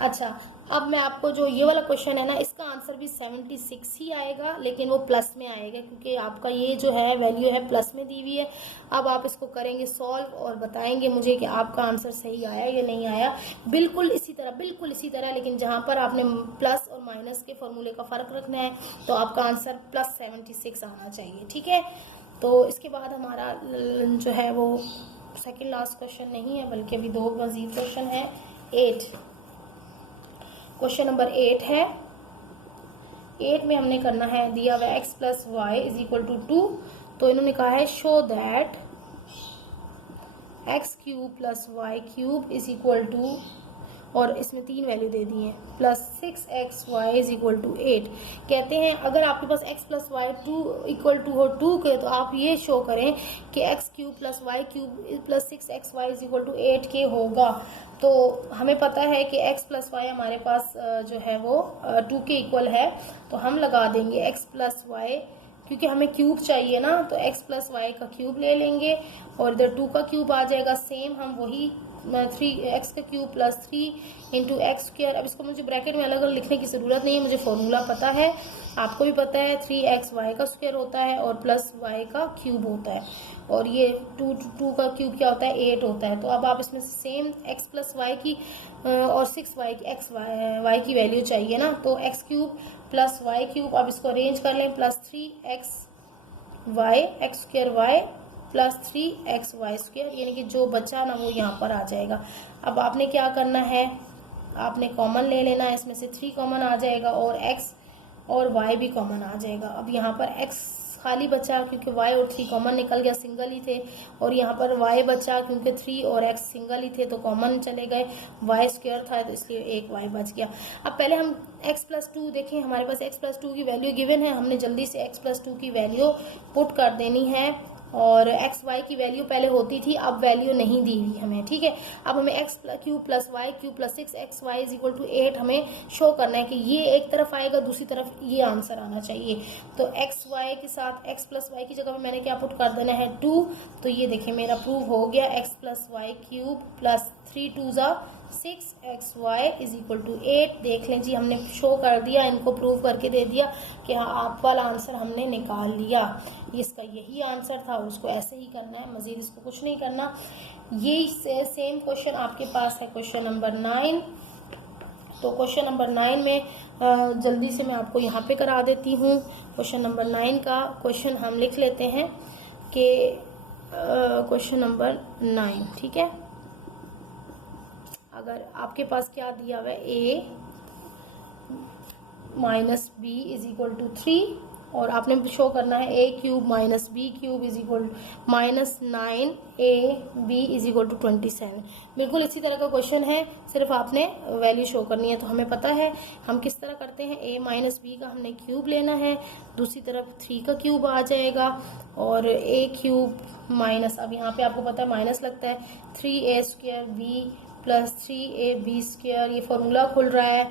अच्छा, अब मैं आपको जो ये वाला क्वेश्चन है ना, इसका आंसर भी 76 ही आएगा, लेकिन वो प्लस में आएगा क्योंकि आपका ये जो है वैल्यू है प्लस में दी हुई है। अब आप इसको करेंगे सॉल्व और बताएंगे मुझे कि आपका आंसर सही आया या नहीं आया। बिल्कुल इसी तरह, लेकिन जहां पर आपने प्लस और माइनस के फॉर्मूले का फर्क रखना है तो आपका आंसर प्लस 76 आना चाहिए। ठीक है, तो इसके बाद हमारा जो है वो सेकेंड लास्ट क्वेश्चन नहीं है, बल्कि अभी 2 मजीद क्वेश्चन है। 8 क्वेश्चन नंबर 8 है। 8 में हमने करना है, दिया हुआ x plus y is equal to 2, तो इन्होंने कहा है show that x cube plus y cube is equal to, और इसमें 3 वैल्यू दे दी है, plus 6xy is equal to 8। कहते हैं अगर आपके पास x plus y equal to हो 2 के, तो आप ये शो करें कि x cube plus y cube plus 6xy is equal to 8 के होगा। तो हमें पता है कि x प्लस वाई हमारे पास जो है वो 2 के इक्वल है, तो हम लगा देंगे x प्लस वाई, क्योंकि हमें क्यूब चाहिए ना, तो x प्लस वाई का क्यूब ले लेंगे और इधर 2 का क्यूब आ जाएगा। सेम हम वही 3x का cube plus 3 into x square. अब इसको मुझे ब्रैकेट में अलग अलग लिखने की ज़रूरत नहीं है, मुझे फॉर्मूला पता है, आपको भी पता है। 3xy का स्क्वायर होता है और प्लस y का क्यूब होता है, और ये 2 का क्यूब क्या होता है 8 होता है। तो अब आप इसमें सेम x प्लस वाई की और 6y की y की वैल्यू चाहिए ना, तो x cube plus y cube, अब इसको अरेंज कर लें, plus 3xy x square y plus 3xy square, यानी कि जो बचा ना वो यहाँ पर आ जाएगा। अब आपने क्या करना है, आपने कॉमन ले लेना है, इसमें से 3 कॉमन आ जाएगा और x और y भी कॉमन आ जाएगा। अब यहाँ पर x खाली बचा क्योंकि y और 3 कॉमन निकल गया, सिंगल ही थे, और यहाँ पर y बचा क्योंकि 3 और x सिंगल ही थे तो कॉमन चले गए, y स्क्वायर था तो इसलिए एक y बच गया। अब पहले हम x प्लस 2 देखें, हमारे पास x प्लस 2 की वैल्यू गिवन है, हमने जल्दी से x प्लस 2 की वैल्यू पुट कर देनी है, और एक्स वाई की वैल्यू पहले होती थी, अब वैल्यू नहीं दी हुई हमें। ठीक है, अब हमें x cube plus y cube plus 6xy is equal to 8 हमें शो करना है कि ये एक तरफ आएगा, दूसरी तरफ ये आंसर आना चाहिए। तो एक्स वाई के साथ एक्स प्लस वाई की जगह पे मैंने क्या पुट कर देना है 2, तो ये देखिए मेरा प्रूव हो गया, x plus y cube plus 3 2 6xy is equal to 8। देख लें जी, हमने शो कर दिया, इनको प्रूव करके दे दिया कि हाँ आप वाला आंसर हमने निकाल लिया, इसका यही आंसर था, उसको ऐसे ही करना है, मजीद इसको कुछ नहीं करना। यही सेम क्वेश्चन आपके पास है क्वेश्चन नंबर 9। तो क्वेश्चन नंबर 9 में जल्दी से मैं आपको यहाँ पे करा देती हूँ। क्वेश्चन नंबर 9 का क्वेश्चन हम लिख लेते हैं कि क्वेश्चन नंबर 9, ठीक है। अगर आपके पास क्या दिया हुआ है, a minus b is equal to 3, और आपने शो करना है a cube minus b cube is equal minus 9ab is equal to 27। बिल्कुल इसी तरह का क्वेश्चन है, सिर्फ आपने वैल्यू शो करनी है। तो हमें पता है हम किस तरह करते हैं, a माइनस बी का हमने क्यूब लेना है, दूसरी तरफ 3 का क्यूब आ जाएगा, और a क्यूब माइनस, अब यहाँ पे आपको पता है माइनस लगता है, 3a square b plus 3ab square, ये फॉर्मूला खुल रहा है,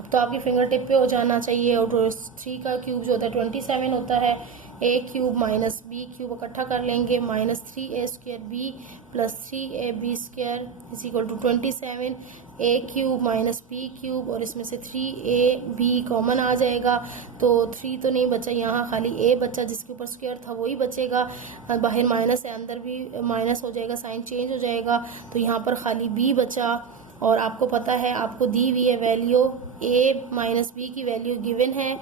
अब तो आपकी फिंगर टिप पे हो जाना चाहिए। और 3 का क्यूब जो होता है 27 होता है, a cube minus b cube इकट्ठा कर लेंगे, minus 3a square b plus 3ab square is equal to 27, a cube minus b cube, और इसमें से 3ab कॉमन आ जाएगा, तो 3 तो नहीं बचा यहाँ, खाली a बचा, जिसके ऊपर स्क्वायर था वही बचेगा, बाहर माइनस है अंदर भी माइनस हो जाएगा, साइन चेंज हो जाएगा, तो यहाँ पर खाली b बचा। और आपको पता है, आपको दी हुई है वैल्यू a माइनस बी की वैल्यू गिवन है,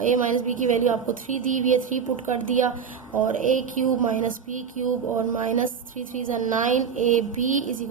a माइनस बी की वैल्यू आपको 3 दी हुई है, 3 पुट कर दिया, और a cube minus b cube और माइनस 3 3 9 ab इज